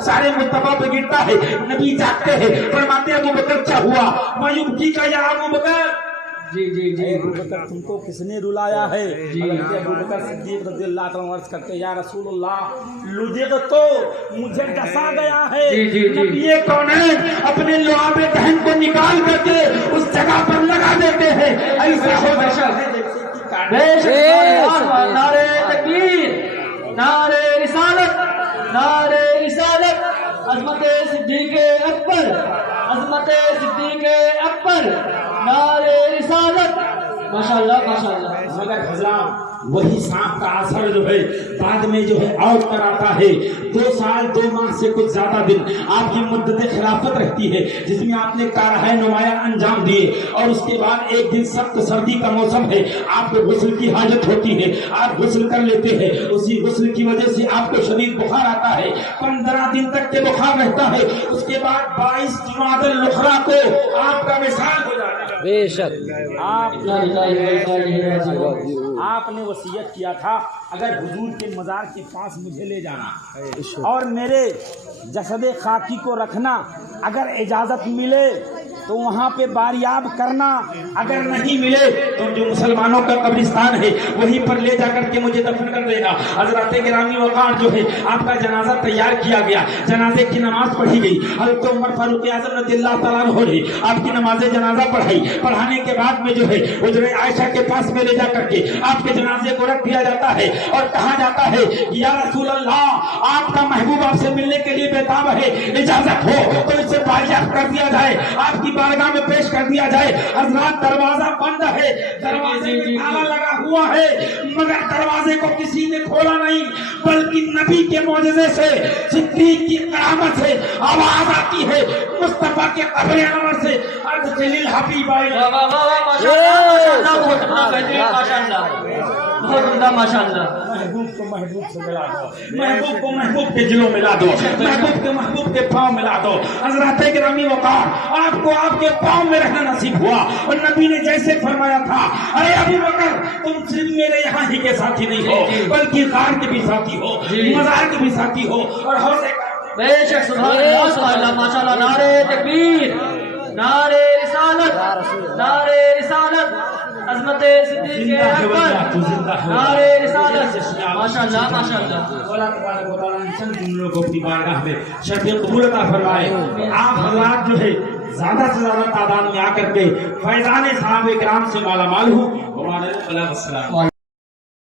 सारे मुस्तफा पे गिरता है। नबी जागते हैं, फरमाते अबू बकर क्या हुआ? मायूबी का या अबू बकर? जी जी जी, अबू बकर तुमको किसने रुलाया है? अबू बकर सिद्दीक़ रज़ियल्लाहु ताला अर्ज़ करते या रसूलल्लाह लुदिग़ तो मुझे डसा गया है। जी जी जी, ये कौन है अपने लुआबे दहन को निकाल करके उस जगह पर लगा देते हैं। ऐसा हो नारे तकबीर, नारे रिसालत, नारे रिसालत। अज़मत सिद्दीक़ अकबर, अज़मत सिद्दीक़ अकबर, नारे रिसालत। माशाअल्लाह माशाअल्लाह। मगर हज़रात वही सांप का असर जो है बाद में जो है और कराता है। 2 साल 2 माह से कुछ ज्यादा दिन आपकी मुद्दत खिलाफत रहती है, जिसमें आपने कारहाय नुमाया अंजाम दिए। और उसके बाद एक दिन सख्त सर्दी का मौसम है, आपको गुस्ल की हाजत होती है, आप गुस्ल कर लेते हैं। उसी गुस्ल की वजह से आपको शदीद बुखार आता है, 15 दिन तक के बुखार रहता है। उसके बाद 22 जुमादुल उखरा को आपका विसाल हो जाता है। बेशक आपने वसीयत किया था अगर हुजूर के मज़ार के पास मुझे ले जाना और मेरे जसद खाकी को रखना, अगर इजाज़त मिले तो वहाँ पे बारियाब करना, अगर नहीं मिले तो जो मुसलमानों का कब्रिस्तान है वहीं पर ले जाकर के मुझे दफन कर देना। हज़रत गिरामी वक़ार जो है आपका जनाजा तैयार किया गया, जनाजे की नमाज पढ़ी गई। हज़रत उमर फारूक आज़म रज़ियल्लाहु ताला अन्हु ने आपकी नमाज जनाजा पढ़ाई। पढ़ाने के बाद में जो है हुज़ूर आयशा के पास में ले जाकर के आपके जनाजे को रख दिया जाता है और कहा जाता है या रसूल अल्लाह, आपका महबूब आपसे मिलने के लिए बेताब है, इजाजत हो तो इसे बारियाब कर दिया जाए, आपकी बारगाह में पेश कर दिया जाए। हज़रात दरवाजा बंद है, दरवाजे में ताला लगा हुआ है, मगर दरवाजे को किसी ने खोला नहीं, बल्कि नबी के मौजज़े से, सिद्दीक़ की करामत से आवाज आती है, मुस्तफा के कब्र अनवर से अर्ज़ जलील हबीब आई। महबूब को महबूब से मिला दो, महबूब को महबूब के दिलों में ला दो, महबूब के पाँव में ला दो। हज़रत गिरामी वक़ार आपको आपके पाँव में रहना नसीब हुआ और नबी ने जैसे फरमाया था, अरे अबू बकर तुम सिर्फ मेरे यहाँ ही के साथी नहीं हो, बल्कि गार के भी साथी हो, मज़ार के भी साथी हो और हौज़े بے شک سبحان اللہ سبحان اللہ ماشاءاللہ نعرہ تکبیر نعرہ رسالت نعرہ رسالت عظمت صدیق اکبر نعرہ رسالت ماشاءاللہ ماشاءاللہ اللہ تبارک و تعالیٰ ان چند جملوں کو اپنی بارگاہ میں شرف قبول عطا فرمائے. آپ حضرات جو ہے زیادہ سے زیادہ تعداد میں آ کر کے فیضان صحابہ کرام سے مالا مال ہوں. ہمارے السلام